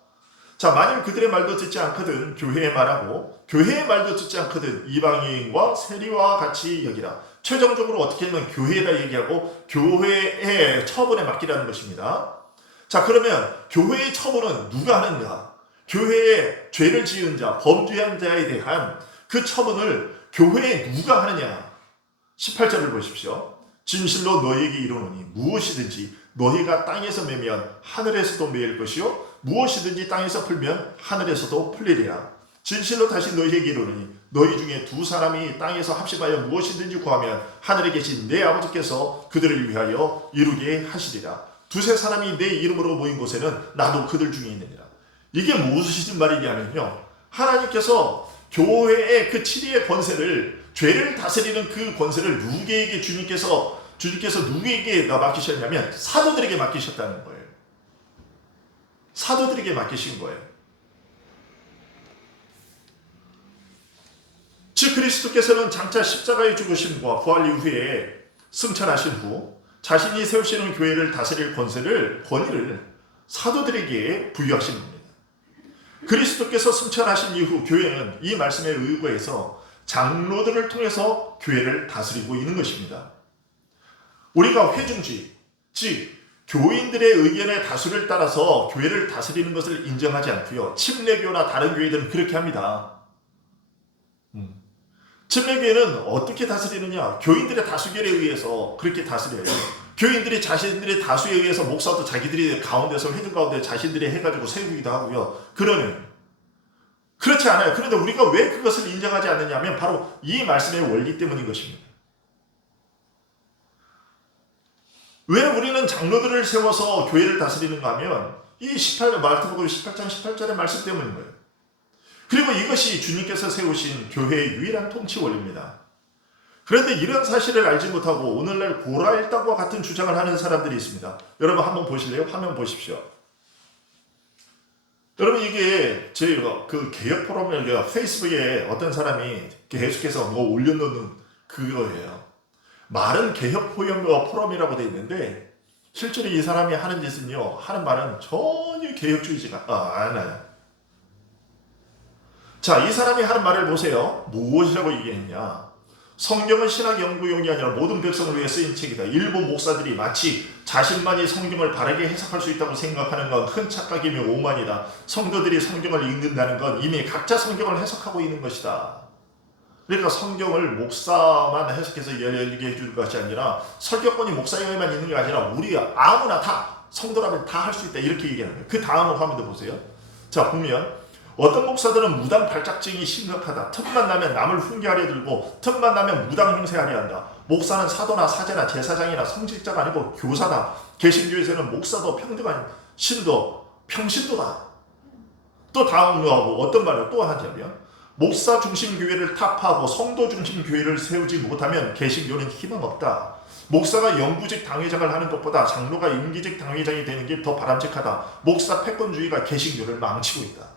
자, 만일 그들의 말도 듣지 않거든 교회의 말하고 교회의 말도 듣지 않거든 이방인과 세리와 같이 여기라. 최종적으로 어떻게 하면 교회에다 얘기하고 교회의 처분에 맡기라는 것입니다. 자, 그러면 교회의 처분은 누가 하는가? 교회에 죄를 지은 자, 범죄한 자에 대한 그 처분을 교회에 누가 하느냐? 18절을 보십시오. 진실로 너희에게 이르노니 무엇이든지 너희가 땅에서 매면 하늘에서도 매일 것이요 무엇이든지 땅에서 풀면 하늘에서도 풀리리라. 진실로 다시 너희에게 이르노니 너희 중에 두 사람이 땅에서 합심하여 무엇이든지 구하면 하늘에 계신 내 아버지께서 그들을 위하여 이루게 하시리라. 두세 사람이 내 이름으로 모인 곳에는 나도 그들 중에 있느니라. 이게 무슨 말이냐면요, 하나님께서 교회의 그 치리의 권세를, 죄를 다스리는 그 권세를 누구에게 주님께서 누구에게 맡기셨냐면 사도들에게 맡기셨다는 거예요. 사도들에게 맡기신 거예요. 즉 그리스도께서는 장차 십자가의 죽으심과 부활 이후에 승천하신 후 자신이 세우시는 교회를 다스릴 권위를 사도들에게 부여하신 겁니다. 그리스도께서 승천하신 이후 교회는 이 말씀에 의거해서 장로들을 통해서 교회를 다스리고 있는 것입니다. 우리가 회중주의, 즉 교인들의 의견의 다수를 따라서 교회를 다스리는 것을 인정하지 않고요. 침례교나 다른 교회들은 그렇게 합니다. 침례교회는 어떻게 다스리느냐? 교인들의 다수결에 의해서 그렇게 다스려요. 교인들이 자신들의 다수에 의해서 목사도 자기들이 가운데서 회중 가운데 자신들이 해가지고 세우기도 하고요. 그렇지 않아요. 그런데 우리가 왜 그것을 인정하지 않느냐면 바로 이 말씀의 원리 때문인 것입니다. 왜 우리는 장로들을 세워서 교회를 다스리는가 하면 이 마태복음 18장 18절의 말씀 때문인 거예요. 그리고 이것이 주님께서 세우신 교회의 유일한 통치 원리입니다. 그런데 이런 사실을 알지 못하고 오늘날 고라일당과 같은 주장을 하는 사람들이 있습니다. 여러분 한번 보실래요? 화면 보십시오. 여러분 이게 저희가 그 개혁 포럼을 페이스북에 어떤 사람이 계속해서 뭐 올려놓는 그거예요. 말은 개혁 포럼이라고 돼 있는데 실제로 이 사람이 하는 짓은요, 하는 말은 전혀 개혁주의지가 않아요. 자, 이 사람이 하는 말을 보세요. 무엇이라고 얘기했냐? 성경은 신학 연구용이 아니라 모든 백성을 위해 쓰인 책이다. 일부 목사들이 마치 자신만이 성경을 바르게 해석할 수 있다고 생각하는 건 큰 착각이며 오만이다. 성도들이 성경을 읽는다는 건 이미 각자 성경을 해석하고 있는 것이다. 그러니까 성경을 목사만 해석해서 열리게 해줄 것이 아니라 설교권이 목사에게만 있는 게 아니라 우리 아무나 다 성도라면 다 할 수 있다. 이렇게 얘기하는 거예요. 그 다음 화면도 보세요. 자, 보면 어떤 목사들은 무당 발작증이 심각하다. 틈만 나면 남을 흉계하려 들고 틈만 나면 무당 행세하려 한다. 목사는 사도나 사제나 제사장이나 성직자가 아니고 교사다. 개신교에서는 목사도 평등한 신도 평신도다. 또 다음 어떤 말을 또 하냐면 목사 중심 교회를 타파하고 성도 중심 교회를 세우지 못하면 개신교는 희망 없다. 목사가 영구직 당회장을 하는 것보다 장로가 임기직 당회장이 되는 게 더 바람직하다. 목사 패권주의가 개신교를 망치고 있다.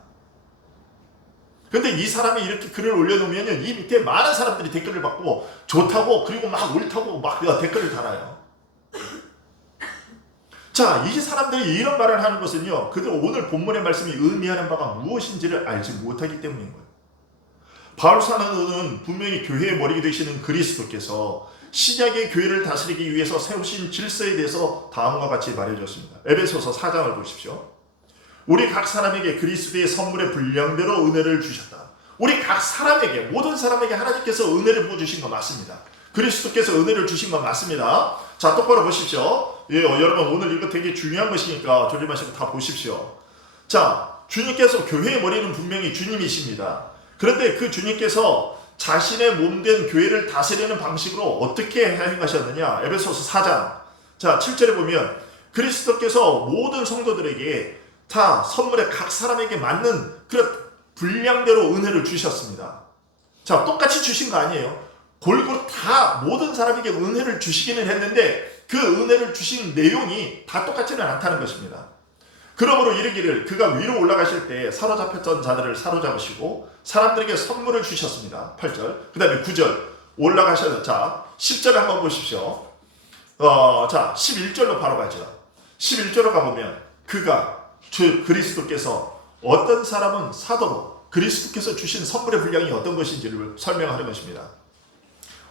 근데 이 사람이 이렇게 글을 올려놓으면 이 밑에 많은 사람들이 댓글을 받고 좋다고 그리고 막 옳다고 막 댓글을 달아요. 자, 이 사람들이 이런 말을 하는 것은요, 그들 오늘 본문의 말씀이 의미하는 바가 무엇인지를 알지 못하기 때문인 거예요. 바울 사도는 분명히 교회의 머리 되시는 그리스도께서 신약의 교회를 다스리기 위해서 세우신 질서에 대해서 다음과 같이 말해줬습니다. 에베소서 4장을 보십시오. 우리 각 사람에게 그리스도의 선물의 분량대로 은혜를 주셨다. 우리 각 사람에게, 모든 사람에게 하나님께서 은혜를 부어주신 건 맞습니다. 그리스도께서 은혜를 주신 건 맞습니다. 자, 똑바로 보십시오. 예, 여러분 오늘 이거 되게 중요한 것이니까 조심하시고 다 보십시오. 자, 주님께서 교회의 머리는 분명히 주님이십니다. 그런데 그 주님께서 자신의 몸된 교회를 다스리는 방식으로 어떻게 행하셨느냐. 에베소서 4장 자 7절에 보면 그리스도께서 모든 성도들에게 다 선물에 각 사람에게 맞는 그런 분량대로 은혜를 주셨습니다. 자, 똑같이 주신 거 아니에요. 골고루 다 모든 사람에게 은혜를 주시기는 했는데 그 은혜를 주신 내용이 다 똑같지는 않다는 것입니다. 그러므로 이르기를 그가 위로 올라가실 때 사로잡혔던 자들을 사로잡으시고 사람들에게 선물을 주셨습니다. 8절. 그 다음에 9절 올라가셔서 자 10절 한번 보십시오. 자 11절로 바로 가죠. 11절로 가보면 그가 그리스도께서 어떤 사람은 사도로 그리스도께서 주신 선물의 분량이 어떤 것인지를 설명하는 것입니다.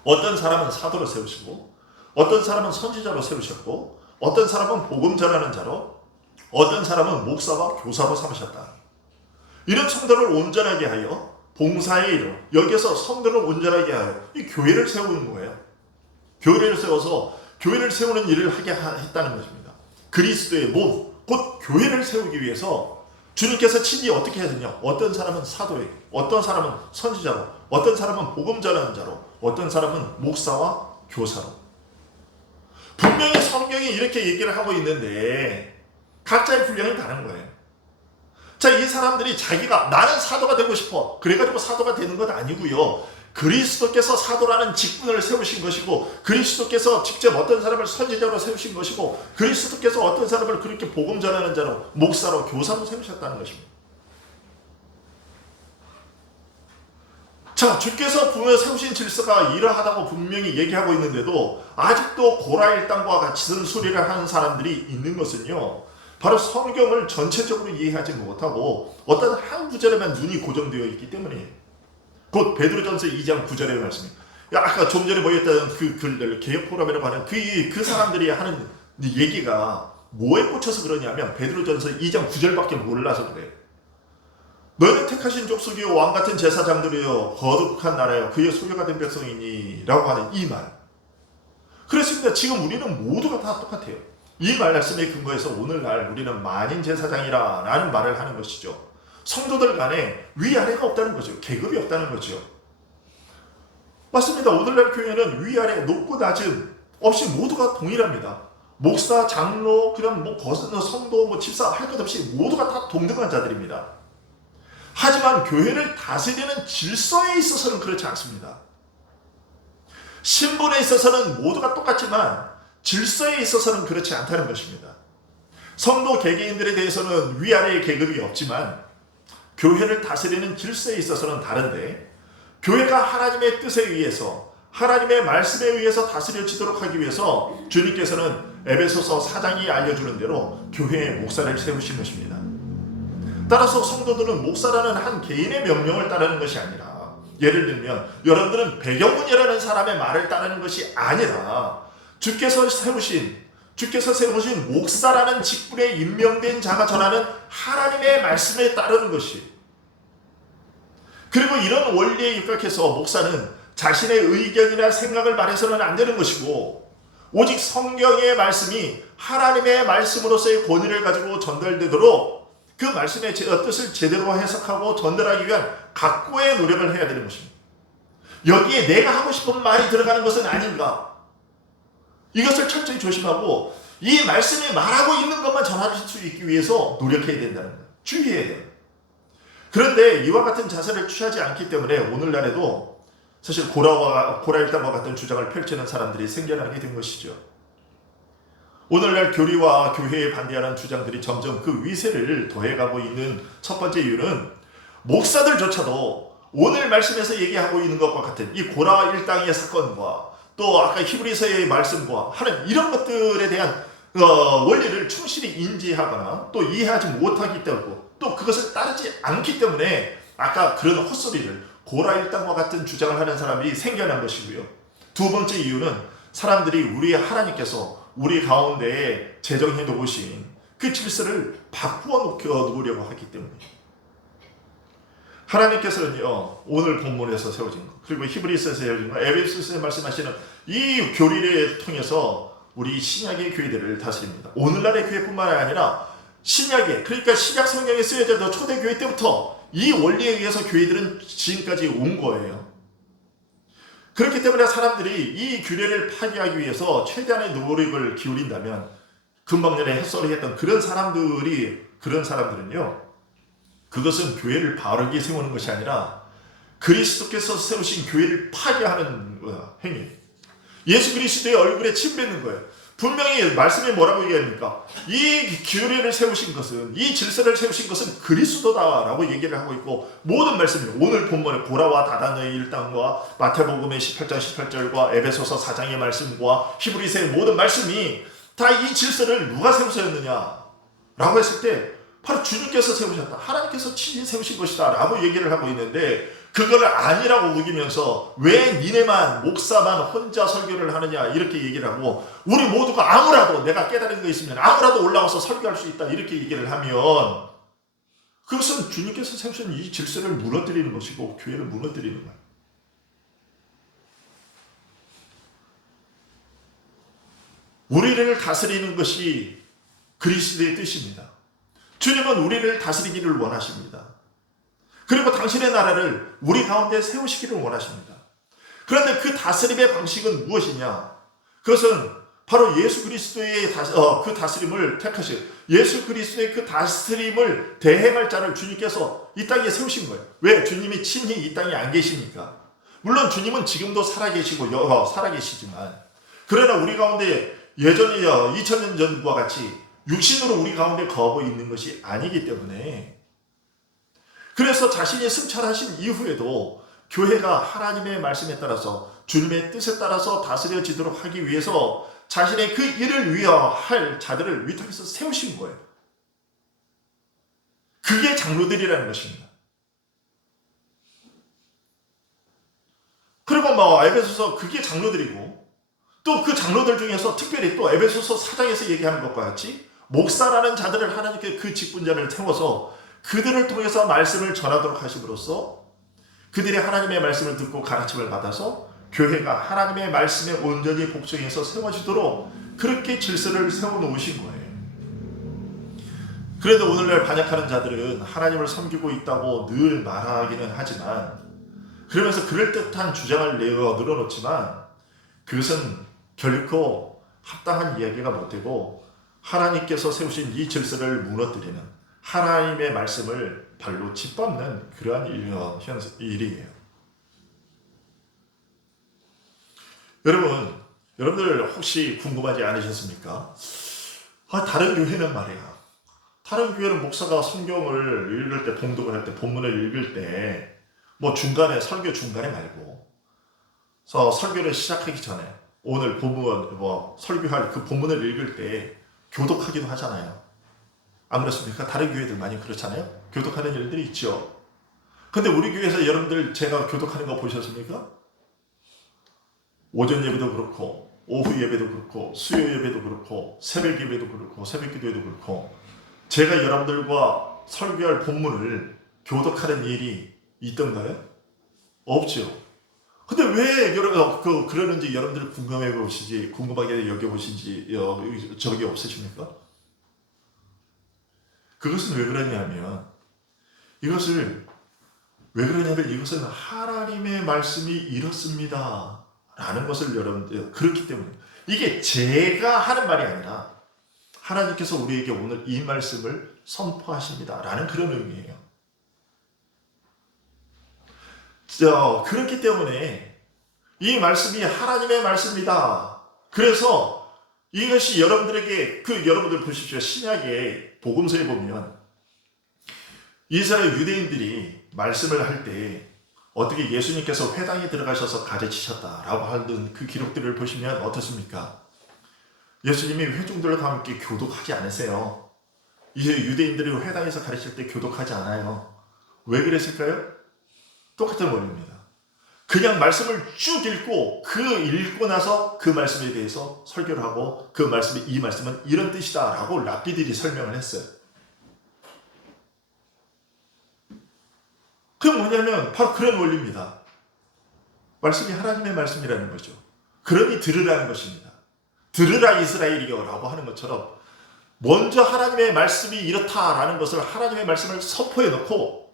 어떤 사람은 사도로 세우시고 어떤 사람은 선지자로 세우셨고 어떤 사람은 복음 전하는 자로 어떤 사람은 목사와 교사로 삼으셨다. 이런 성도를 온전하게 하여 봉사의 일로 여기에서 성도를 온전하게 하여 이 교회를 세우는 거예요. 교회를 세워서 교회를 세우는 일을 하게 했다는 것입니다. 그리스도의 몸, 곧 교회를 세우기 위해서 주님께서 친히 어떻게 해야 되냐. 어떤 사람은 사도에게, 어떤 사람은 선지자로, 어떤 사람은 복음 전하는 자로, 어떤 사람은 목사와 교사로. 분명히 성경이 이렇게 얘기를 하고 있는데 각자의 분량이 다른 거예요. 자, 이 사람들이 자기가 나는 사도가 되고 싶어 그래가지고 사도가 되는 것 아니고요. 그리스도께서 사도라는 직분을 세우신 것이고 그리스도께서 직접 어떤 사람을 선지자로 세우신 것이고 그리스도께서 어떤 사람을 그렇게 복음 전하는 자로 목사로 교사로 세우셨다는 것입니다. 자, 주께서 세우신 질서가 이러하다고 분명히 얘기하고 있는데도 아직도 고라 일당과 같은 소리를 하는 사람들이 있는 것은요, 바로 성경을 전체적으로 이해하지 못하고 어떤 한 구절에만 눈이 고정되어 있기 때문이에요. 곧 베드로전서 2장 9절의 말씀이에요. 아까 좀 전에 보였던 그 글들, 개혁포럼이라고 하는 그 사람들이 하는 얘기가 뭐에 꽂혀서 그러냐면 베드로전서 2장 9절밖에 몰라서 그래요. 너희는 택하신 족속이요 왕같은 제사장들이요 거룩한 나라요 그의 소유가 된 백성이니 라고 하는 이 말. 그렇습니다. 지금 우리는 모두가 다 똑같아요. 이 말씀에 근거해서 오늘날 우리는 만인 제사장이라 라는 말을 하는 것이죠. 성도들 간에 위아래가 없다는 거죠. 계급이 없다는 거죠. 맞습니다. 오늘날 교회는 위아래 높고 낮은 없이 모두가 동일합니다. 목사, 장로, 그런 성도, 집사 할 것 없이 모두가 다 동등한 자들입니다. 하지만 교회를 다스리는 질서에 있어서는 그렇지 않습니다. 신분에 있어서는 모두가 똑같지만 질서에 있어서는 그렇지 않다는 것입니다. 성도 개개인들에 대해서는 위아래의 계급이 없지만 교회를 다스리는 질서에 있어서는 다른데 교회가 하나님의 뜻에 의해서 하나님의 말씀에 의해서 다스려지도록 하기 위해서 주님께서는 에베소서 4장이 알려주는 대로 교회의 목사를 세우신 것입니다. 따라서 성도들은 목사라는 한 개인의 명령을 따르는 것이 아니라 예를 들면 여러분들은 배경훈이라는 사람의 말을 따르는 것이 아니라 주께서 세우신 목사라는 직분에 임명된 자가 전하는 하나님의 말씀에 따르는 것이. 그리고 이런 원리에 입각해서 목사는 자신의 의견이나 생각을 말해서는 안 되는 것이고 오직 성경의 말씀이 하나님의 말씀으로서의 권위를 가지고 전달되도록 그 말씀의 뜻을 제대로 해석하고 전달하기 위한 각고의 노력을 해야 되는 것입니다. 여기에 내가 하고 싶은 말이 들어가는 것은 아닌가. 이것을 철저히 조심하고 이 말씀이 말하고 있는 것만 전하실 수 있기 위해서 노력해야 된다는 거예요. 주의해야 돼요. 그런데 이와 같은 자세를 취하지 않기 때문에 오늘날에도 사실 고라 일당과 같은 주장을 펼치는 사람들이 생겨나게 된 것이죠. 오늘날 교리와 교회에 반대하는 주장들이 점점 그 위세를 더해가고 있는 첫 번째 이유는 목사들조차도 오늘 말씀에서 얘기하고 있는 것과 같은 이 고라 일당의 사건과 또 아까 히브리서의 말씀과 하는 이런 것들에 대한 원리를 충실히 인지하거나 또 이해하지 못하기 때문에 또 그것을 따르지 않기 때문에 아까 그런 헛소리를 고라 일당과 같은 주장을 하는 사람이 생겨난 것이고요. 두 번째 이유는 사람들이 우리 하나님께서 우리 가운데에 제정해 놓으신 그 질서를 바꾸어 놓으려고 하기 때문이에요. 하나님께서는요, 오늘 본문에서 세워진 것, 그리고 히브리서에서 세워진 것, 에베소서에 말씀하시는 이 교리를 통해서 우리 신약의 교회들을 다스립니다. 오늘날의 교회뿐만 아니라 신약의, 그러니까 신약 성경에 쓰여져 있던 초대교회 때부터 이 원리에 의해서 교회들은 지금까지 온 거예요. 그렇기 때문에 사람들이 이 규례를 파기하기 위해서 최대한의 노력을 기울인다면 금방 전에 햇설이 했던 그런 사람들은요, 그것은 교회를 바르게 세우는 것이 아니라 그리스도께서 세우신 교회를 파괴하는 행위. 예수 그리스도의 얼굴에 침 뱉는 거예요. 분명히 말씀이 뭐라고 얘기합니까? 이 규례를 세우신 것은, 이 질서를 세우신 것은 그리스도다라고 얘기를 하고 있고, 모든 말씀이 오늘 본문에 고라와 다단의 일당과 마태복음의 18장 18절과 에베소서 4장의 말씀과 히브리서의 모든 말씀이 다 이 질서를 누가 세우셨느냐 라고 했을 때 바로 주님께서 세우셨다, 하나님께서 친히 세우신 것이다 라고 얘기를 하고 있는데, 그걸 아니라고 우기면서 왜 니네만 목사만 혼자 설교를 하느냐 이렇게 얘기를 하고, 우리 모두가 아무라도 내가 깨달은 거 있으면 아무라도 올라와서 설교할 수 있다 이렇게 얘기를 하면, 그것은 주님께서 세우신 이 질서를 무너뜨리는 것이고 교회를 무너뜨리는 거예요. 우리를 다스리는 것이 그리스도의 뜻입니다. 주님은 우리를 다스리기를 원하십니다. 그리고 당신의 나라를 우리 가운데 세우시기를 원하십니다. 그런데 그 다스림의 방식은 무엇이냐? 그것은 바로 예수 그리스도의 그 다스림을 택하신, 예수 그리스도의 그 다스림을 대행할 자를 주님께서 이 땅에 세우신 거예요. 왜? 주님이 친히 이 땅에 안 계시니까. 물론 주님은 지금도 살아계시지만, 그러나 우리 가운데 예전에 2000년 전과 같이 육신으로 우리 가운데 거하고 있는 것이 아니기 때문에, 그래서 자신이 승천하신 이후에도 교회가 하나님의 말씀에 따라서 주님의 뜻에 따라서 다스려지도록 하기 위해서 자신의 그 일을 위할 자들을 위탁해서 세우신 거예요. 그게 장로들이라는 것입니다. 그리고 에베소서 그게 장로들이고, 또 그 장로들 중에서 특별히 또 에베소서 4장에서 얘기하는 것과 같이 목사라는 자들을 하나님께 그 직분자를 세워서 그들을 통해서 말씀을 전하도록 하심으로써 그들이 하나님의 말씀을 듣고 가르침을 받아서 교회가 하나님의 말씀에 온전히 복종해서 세워지도록 그렇게 질서를 세워놓으신 거예요. 그래도 오늘날 반역하는 자들은 하나님을 섬기고 있다고 늘 말하기는 하지만, 그러면서 그럴듯한 주장을 내어 늘어놓지만 그것은 결코 합당한 이야기가 못되고 하나님께서 세우신 이 질서를 무너뜨리는, 하나님의 말씀을 발로 짓밟는 그러한 일이에요. 여러분들 혹시 궁금하지 않으셨습니까? 다른 교회는 말이야, 다른 교회는 목사가 성경을 읽을 때, 봉독을 할 때, 본문을 읽을 때 중간에, 설교 중간에 말고 설교를 시작하기 전에 오늘 본문 설교할 그 본문을 읽을 때 교독하기도 하잖아요. 안 그렇습니까? 다른 교회들 많이 그렇잖아요. 교독하는 일들이 있죠. 근데 우리 교회에서 여러분들 제가 교독하는 거 보셨습니까? 오전 예배도 그렇고, 오후 예배도 그렇고, 수요 예배도 그렇고, 새벽 예배도 그렇고, 새벽 기도회도 그렇고, 제가 여러분들과 설교할 본문을 교독하는 일이 있던가요? 없죠. 근데 왜 그러는지 여러분들 궁금하게 여겨보시지 적이 없으십니까? 그것은 왜 그러냐면, 이것은 하나님의 말씀이 이렇습니다 라는 것을 여러분들, 그렇기 때문에, 이게 제가 하는 말이 아니라 하나님께서 우리에게 오늘 이 말씀을 선포하십니다 라는 그런 의미예요. 그렇기 때문에 이 말씀이 하나님의 말씀이다. 그래서 이것이 여러분들에게, 여러분들 보십시오. 신약의 복음서에 보면 이스라엘 유대인들이 말씀을 할 때 어떻게 예수님께서 회당에 들어가셔서 가르치셨다라고 하는 그 기록들을 보시면 어떻습니까? 예수님이 회중들과 함께 교독하지 않으세요. 이제 유대인들이 회당에서 가르칠 때 교독하지 않아요. 왜 그랬을까요? 똑같은 원리입니다. 그냥 말씀을 쭉 읽고 읽고 나서 그 말씀에 대해서 설교를 하고, 이 말씀은 이런 뜻이다 라고 랍비들이 설명을 했어요. 그게 뭐냐면 바로 그런 원리입니다. 말씀이 하나님의 말씀이라는 거죠. 그러니 들으라는 것입니다. 들으라 이스라엘이여 라고 하는 것처럼 먼저 하나님의 말씀이 이렇다라는 것을, 하나님의 말씀을 선포해 놓고,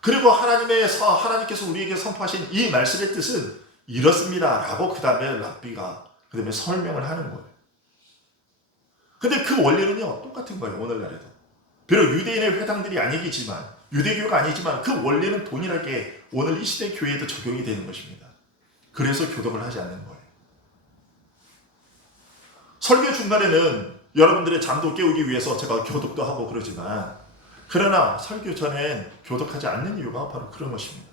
그리고 하나님께서 우리에게 선포하신 이 말씀의 뜻은 이렇습니다 라고 그 다음에 랍비가 그 다음에 설명을 하는 거예요. 근데 그 원리는요 똑같은 거예요. 오늘날에도 비록 유대인의 회당들이 아니지만 유대교가 아니지만 그 원리는 동일하게 오늘 이 시대 교회에도 적용이 되는 것입니다. 그래서 교독을 하지 않는 거예요. 설교 중간에는 여러분들의 잠도 깨우기 위해서 제가 교독도 하고 그러지만 그러나 설교 전엔 교독하지 않는 이유가 바로 그런 것입니다.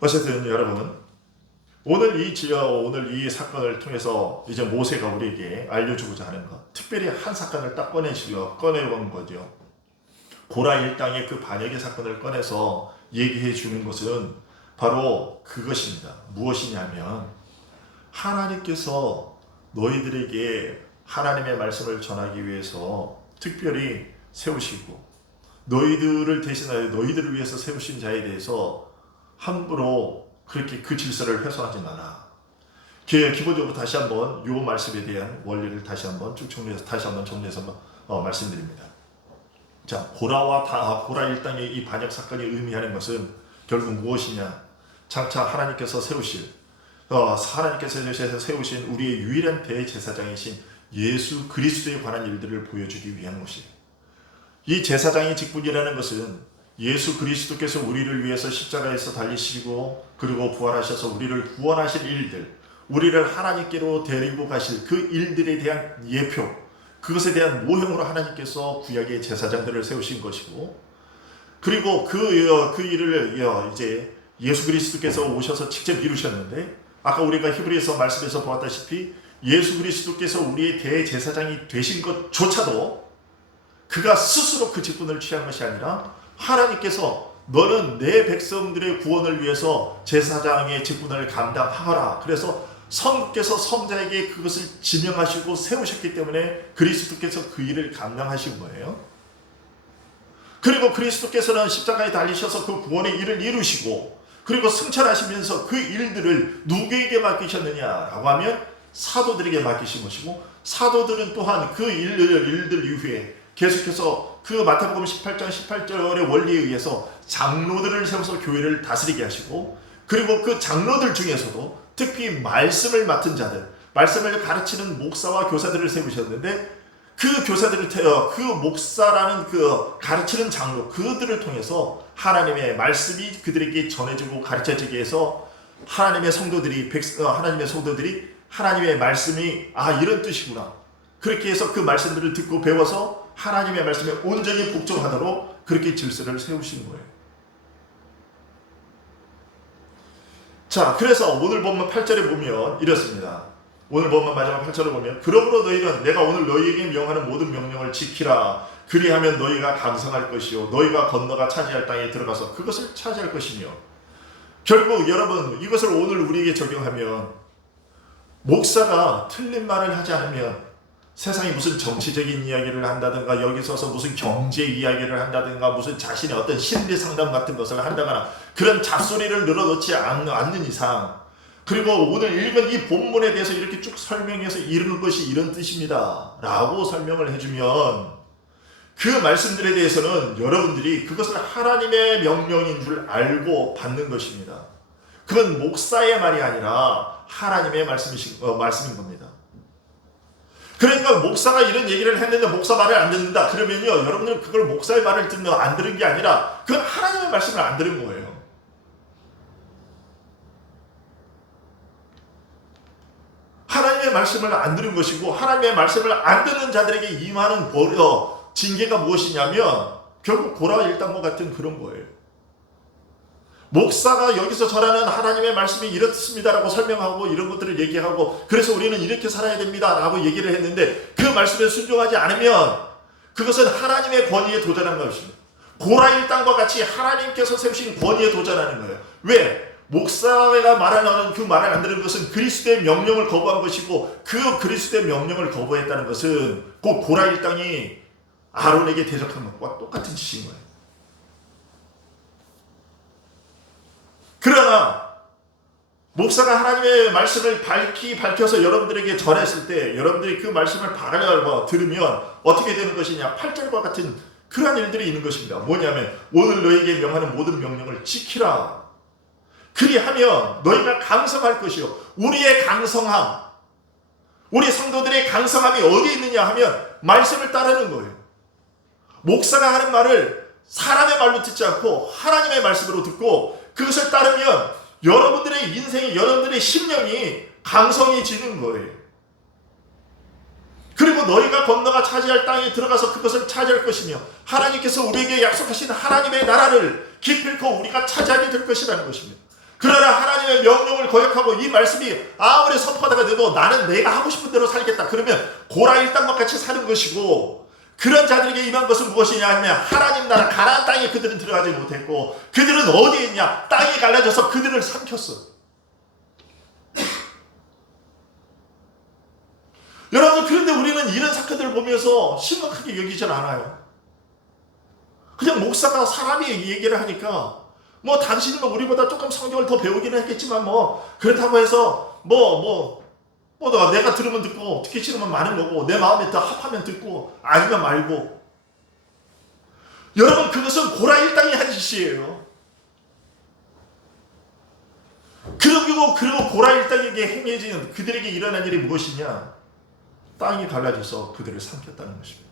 어쨌든 여러분 오늘 이 사건을 통해서 이제 모세가 우리에게 알려주고자 하는 것, 특별히 한 사건을 딱 꺼내온 거죠. 고라 일당의 그 반역의 사건을 꺼내서 얘기해 주는 것은 바로 그것입니다. 무엇이냐면 하나님께서 너희들에게 하나님의 말씀을 전하기 위해서 특별히 세우시고 너희들을 대신하여 너희들을 위해서 세우신 자에 대해서 함부로 그렇게 그 질서를 훼손하지 마라. 기본적으로 다시 한번 이 말씀에 대한 원리를 다시 한번 쭉 정리해서 말씀드립니다. 자, 고라 일당의 이 반역 사건이 의미하는 것은 결국 무엇이냐? 장차 하나님께서 세우신 우리의 유일한 대제사장이신 예수 그리스도에 관한 일들을 보여주기 위한 것이에요. 이 제사장의 직분이라는 것은 예수 그리스도께서 우리를 위해서 십자가에서 달리시고 그리고 부활하셔서 우리를 구원하실 일들, 우리를 하나님께로 데리고 가실 그 일들에 대한 예표, 그것에 대한 모형으로 하나님께서 구약의 제사장들을 세우신 것이고, 그리고 그 일을 이제 예수 그리스도께서 오셔서 직접 이루셨는데, 아까 우리가 히브리서 말씀에서 보았다시피 예수 그리스도께서 우리의 대제사장이 되신 것조차도 그가 스스로 그 직분을 취한 것이 아니라 하나님께서 너는 내 백성들의 구원을 위해서 제사장의 직분을 감당하라. 그래서 성부께서 성자에게 그것을 지명하시고 세우셨기 때문에 그리스도께서 그 일을 감당하신 거예요. 그리고 그리스도께서는 십자가에 달리셔서 그 구원의 일을 이루시고 그리고 승천하시면서 그 일들을 누구에게 맡기셨느냐라고 하면 사도들에게 맡기신 것이고, 사도들은 또한 그 일들 이후에 계속해서 그 마태복음 18장 18절의 원리에 의해서 장로들을 세워서 교회를 다스리게 하시고, 그리고 그 장로들 중에서도 특히 말씀을 맡은 자들, 말씀을 가르치는 목사와 교사들을 세우셨는데, 그 교사들을 그 목사라는 그 가르치는 장로, 그들을 통해서 하나님의 말씀이 그들에게 전해지고 가르쳐지게 해서 하나님의 성도들이 하나님의 말씀이 이런 뜻이구나, 그렇게 해서 그 말씀들을 듣고 배워서 하나님의 말씀에 온전히 복종하도록 그렇게 질서를 세우시는 거예요. 자, 그래서 오늘 본문 8절에 보면 이렇습니다. 오늘 본문 마지막 8절을 보면, 그러므로 너희는 내가 오늘 너희에게 명하는 모든 명령을 지키라. 그리하면 너희가 강성할 것이요 너희가 건너가 차지할 땅에 들어가서 그것을 차지할 것이며. 결국 여러분, 이것을 오늘 우리에게 적용하면 목사가 틀린 말을 하지 않으면 세상이 무슨 정치적인 이야기를 한다든가 여기 서서 무슨 경제 이야기를 한다든가 무슨 자신의 어떤 심리 상담 같은 것을 한다거나 그런 잡소리를 늘어놓지 않는 이상, 그리고 오늘 읽은 이 본문에 대해서 이렇게 쭉 설명해서 이런 것이 이런 뜻입니다 라고 설명을 해주면 그 말씀들에 대해서는 여러분들이 그것을 하나님의 명령인 줄 알고 받는 것입니다. 그건 목사의 말이 아니라 하나님의 말씀인 겁니다. 그러니까 목사가 이런 얘기를 했는데 목사 말을 안 듣는다 그러면요, 여러분들은 그걸 목사의 말을 안 들은 게 아니라 그건 하나님의 말씀을 안 들은 거예요. 하나님의 말씀을 안 들은 것이고, 하나님의 말씀을 안 듣는 자들에게 임하는 징계가 무엇이냐면 결국 고라 일당과 같은 그런 거예요. 목사가 여기서 전하는 하나님의 말씀이 이렇습니다라고 설명하고 이런 것들을 얘기하고, 그래서 우리는 이렇게 살아야 됩니다라고 얘기를 했는데 그 말씀에 순종하지 않으면 그것은 하나님의 권위에 도전한 것입니다. 고라 일당과 같이 하나님께서 세우신 권위에 도전하는 거예요. 왜? 목사가 말하는 그 말을 안 들은 것은 그리스도의 명령을 거부한 것이고, 그 그리스도의 명령을 거부했다는 것은 그 고라 일당이 아론에게 대적한 것과 똑같은 짓인 거예요. 그러나 목사가 하나님의 말씀을 밝혀서 여러분들에게 전했을 때 여러분들이 그 말씀을 들으면 어떻게 되는 것이냐, 8절과 같은 그러한 일들이 있는 것입니다. 뭐냐면 오늘 너에게 명하는 모든 명령을 지키라. 그리하면 너희가 강성할 것이요. 우리의 강성함, 우리 성도들의 강성함이 어디 있느냐 하면 말씀을 따르는 거예요. 목사가 하는 말을 사람의 말로 듣지 않고 하나님의 말씀으로 듣고 그것을 따르면 여러분들의 인생이, 여러분들의 심령이 강성해지는 거예요. 그리고 너희가 건너가 차지할 땅에 들어가서 그것을 차지할 것이며 하나님께서 우리에게 약속하신 하나님의 나라를 기필코 우리가 차지하게 될 것이라는 것입니다. 그러나 하나님의 명령을 거역하고 이 말씀이 아무리 선포하다가 돼도 나는 내가 하고 싶은 대로 살겠다. 그러면 고라 일당과 같이 사는 것이고, 그런 자들에게 임한 것은 무엇이냐 하면 하나님 나라 가나안 땅에 그들은 들어가지 못했고 그들은 어디에 있냐? 땅이 갈라져서 그들을 삼켰어. 여러분, 그런데 우리는 이런 사건들을 보면서 심각하게 여기질 않아요. 그냥 목사가 사람이 얘기를 하니까 뭐 당신은 우리보다 조금 성경을 더 배우기는 했겠지만 뭐 그렇다고 해서 내가 들으면 듣고 듣기 싫으면 마는 거고 내 마음에 더 합하면 듣고 아니면 말고. 여러분, 그것은 고라 일당이 한 짓이에요. 그리고 고라 일당에게 행해진 그들에게 일어난 일이 무엇이냐? 땅이 갈라져서 그들을 삼켰다는 것입니다.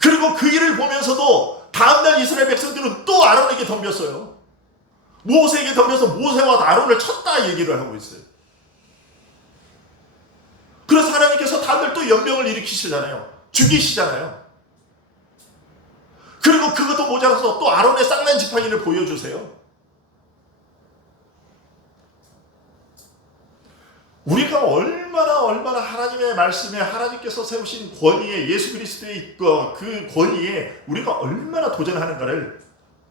그리고 그 일을 보면서도 다음날 이스라엘 백성들은 또 아론에게 덤볐어요. 모세에게 덤벼서 모세와 아론을 쳤다 얘기를 하고 있어요. 그래서 하나님께서 다들 또 연병을 일으키시잖아요. 죽이시잖아요. 그리고 그것도 모자라서 또 아론의 쌍난 지팡이를 보여주세요. 우리가 얼마나 하나님의 말씀에 하나님께서 세우신 권위에, 예수 그리스도의 그 권위에 우리가 얼마나 도전하는가를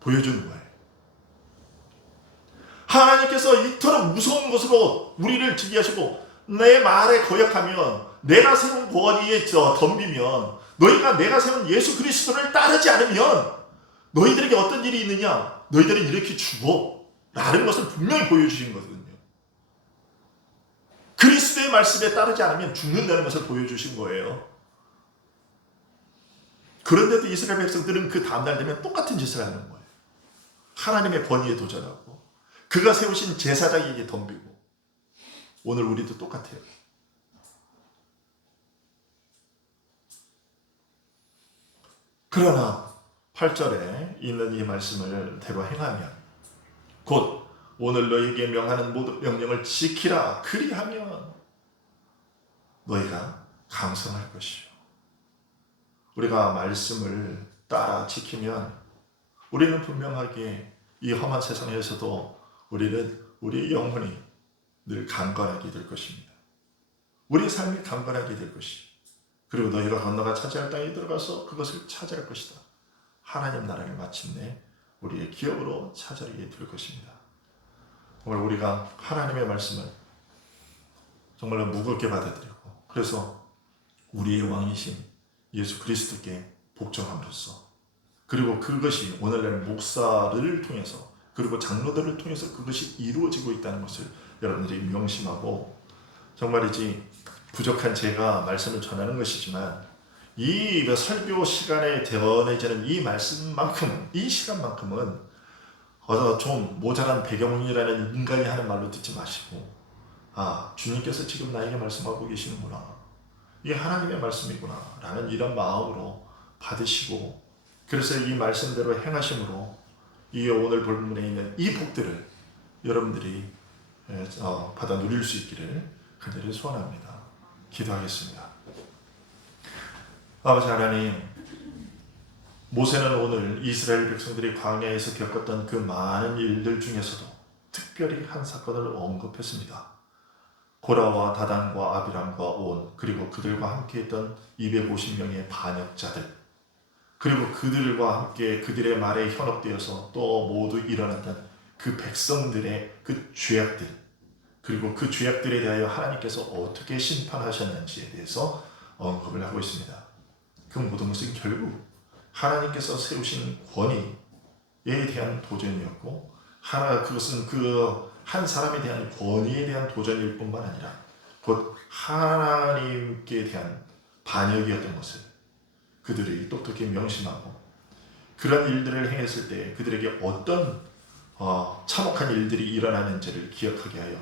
보여주는 거예요. 하나님께서 이토록 무서운 것으로 우리를 지기하시고 내 말에 거역하면, 내가 세운 권위에 덤비면, 너희가 내가 세운 예수 그리스도를 따르지 않으면 너희들에게 어떤 일이 있느냐? 너희들은 이렇게 죽어 라는 것을 분명히 보여주신 거거든요. 그리스도의 말씀에 따르지 않으면 죽는다는 것을 보여주신 거예요. 그런데도 이스라엘 백성들은 그 다음날 되면 똑같은 짓을 하는 거예요. 하나님의 권위에 도전하고 그가 세우신 제사장에게 덤비고. 오늘 우리도 똑같아요. 그러나 8절에 있는 이 말씀을 대로 행하면 곧 오늘 너희에게 명하는 모든 명령을 지키라. 그리하면 너희가 강성할 것이요. 우리가 말씀을 따라 지키면 우리는 분명하게 이 험한 세상에서도 우리의 영혼이 늘 강건하게 될 것입니다. 우리의 삶이 강건하게 될 것이. 그리고 너희가 건너가 차지할 땅에 들어가서 그것을 차지할 것이다. 하나님 나라를 마침내 우리의 기업으로 차지하게 될 것입니다. 정말 우리가 하나님의 말씀을 정말로 무겁게 받아들이고, 그래서 우리의 왕이신 예수 그리스도께 복종함으로써, 그리고 그것이 오늘날 목사를 통해서 그리고 장로들을 통해서 그것이 이루어지고 있다는 것을 여러분들이 명심하고, 정말이지 부족한 제가 말씀을 전하는 것이지만 이 설교 시간에 대언해지는 이 말씀만큼은, 이 시간만큼은 좀 모자란 배경이라는 인간이 하는 말로 듣지 마시고, 주님께서 지금 나에게 말씀하고 계시는구나, 이게 하나님의 말씀이구나 라는 이런 마음으로 받으시고, 그래서 이 말씀대로 행하심으로 이 오늘 본문에 있는 이 복들을 여러분들이 받아 누릴 수 있기를 간절히 소원합니다. 기도하겠습니다. 아버지 하나님, 모세는 오늘 이스라엘 백성들이 광야에서 겪었던 그 많은 일들 중에서도 특별히 한 사건을 언급했습니다. 고라와 다단과 아비람과 온, 그리고 그들과 함께 있던 250명의 반역자들, 그리고 그들과 함께 그들의 말에 현혹되어서 또 모두 일어났던 그 백성들의 그 죄악들, 그리고 그 죄악들에 대하여 하나님께서 어떻게 심판하셨는지에 대해서 언급을 하고 있습니다. 그 모든 것은 결국 하나님께서 세우신 권위에 대한 도전이었고, 그것은 그 한 사람에 대한 권위에 대한 도전일 뿐만 아니라 곧 하나님께 대한 반역이었던 것을, 그들이 똑똑히 명심하고 그런 일들을 행했을 때 그들에게 어떤 참혹한 일들이 일어나는지를 기억하게 하여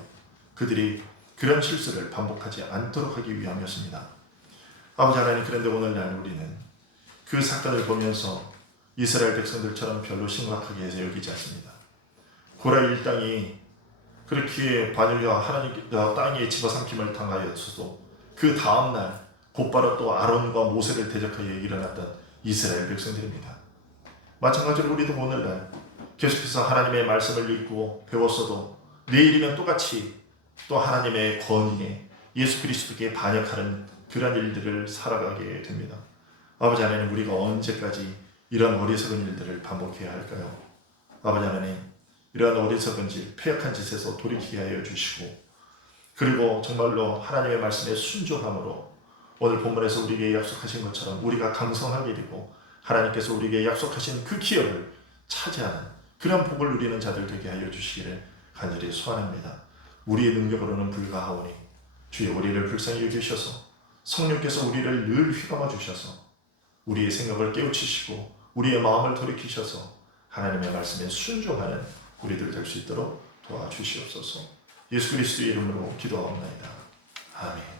그들이 그런 실수를 반복하지 않도록 하기 위함이었습니다. 아버지 하나님, 그런데 오늘날 우리는 그 사건을 보면서 이스라엘 백성들처럼 별로 심각하게 해서 여기지 않습니다. 고라 일당이 그렇게 반역과 하나님 땅에 집어삼킴을 당하였어도 그 다음날 곧바로 또 아론과 모세를 대적하여 일어났던 이스라엘 백성들입니다. 마찬가지로 우리도 오늘날 계속해서 하나님의 말씀을 읽고 배웠어도 내일이면 똑같이 또 하나님의 권위에 예수 그리스도께 반역하는 그런 일들을 살아가게 됩니다. 아버지 하나님, 우리가 언제까지 이런 어리석은 일들을 반복해야 할까요? 아버지 하나님, 이러한 어리석은 짓, 패역한 짓에서 돌이키게 하여 주시고, 그리고 정말로 하나님의 말씀에 순종함으로 오늘 본문에서 우리에게 약속하신 것처럼 우리가 강성하게 되고 하나님께서 우리에게 약속하신 그 기업을 차지하는 그런 복을 누리는 자들 되게 하여 주시기를 간절히 소원합니다. 우리의 능력으로는 불가하오니 주여 우리를 불쌍히 여기셔서 성령께서 우리를 늘 휘감아 주셔서 우리의 생각을 깨우치시고 우리의 마음을 돌이키셔서 하나님의 말씀에 순종하는 우리들 될 수 있도록 도와주시옵소서. 예수 그리스도의 이름으로 기도하옵나이다. 아멘.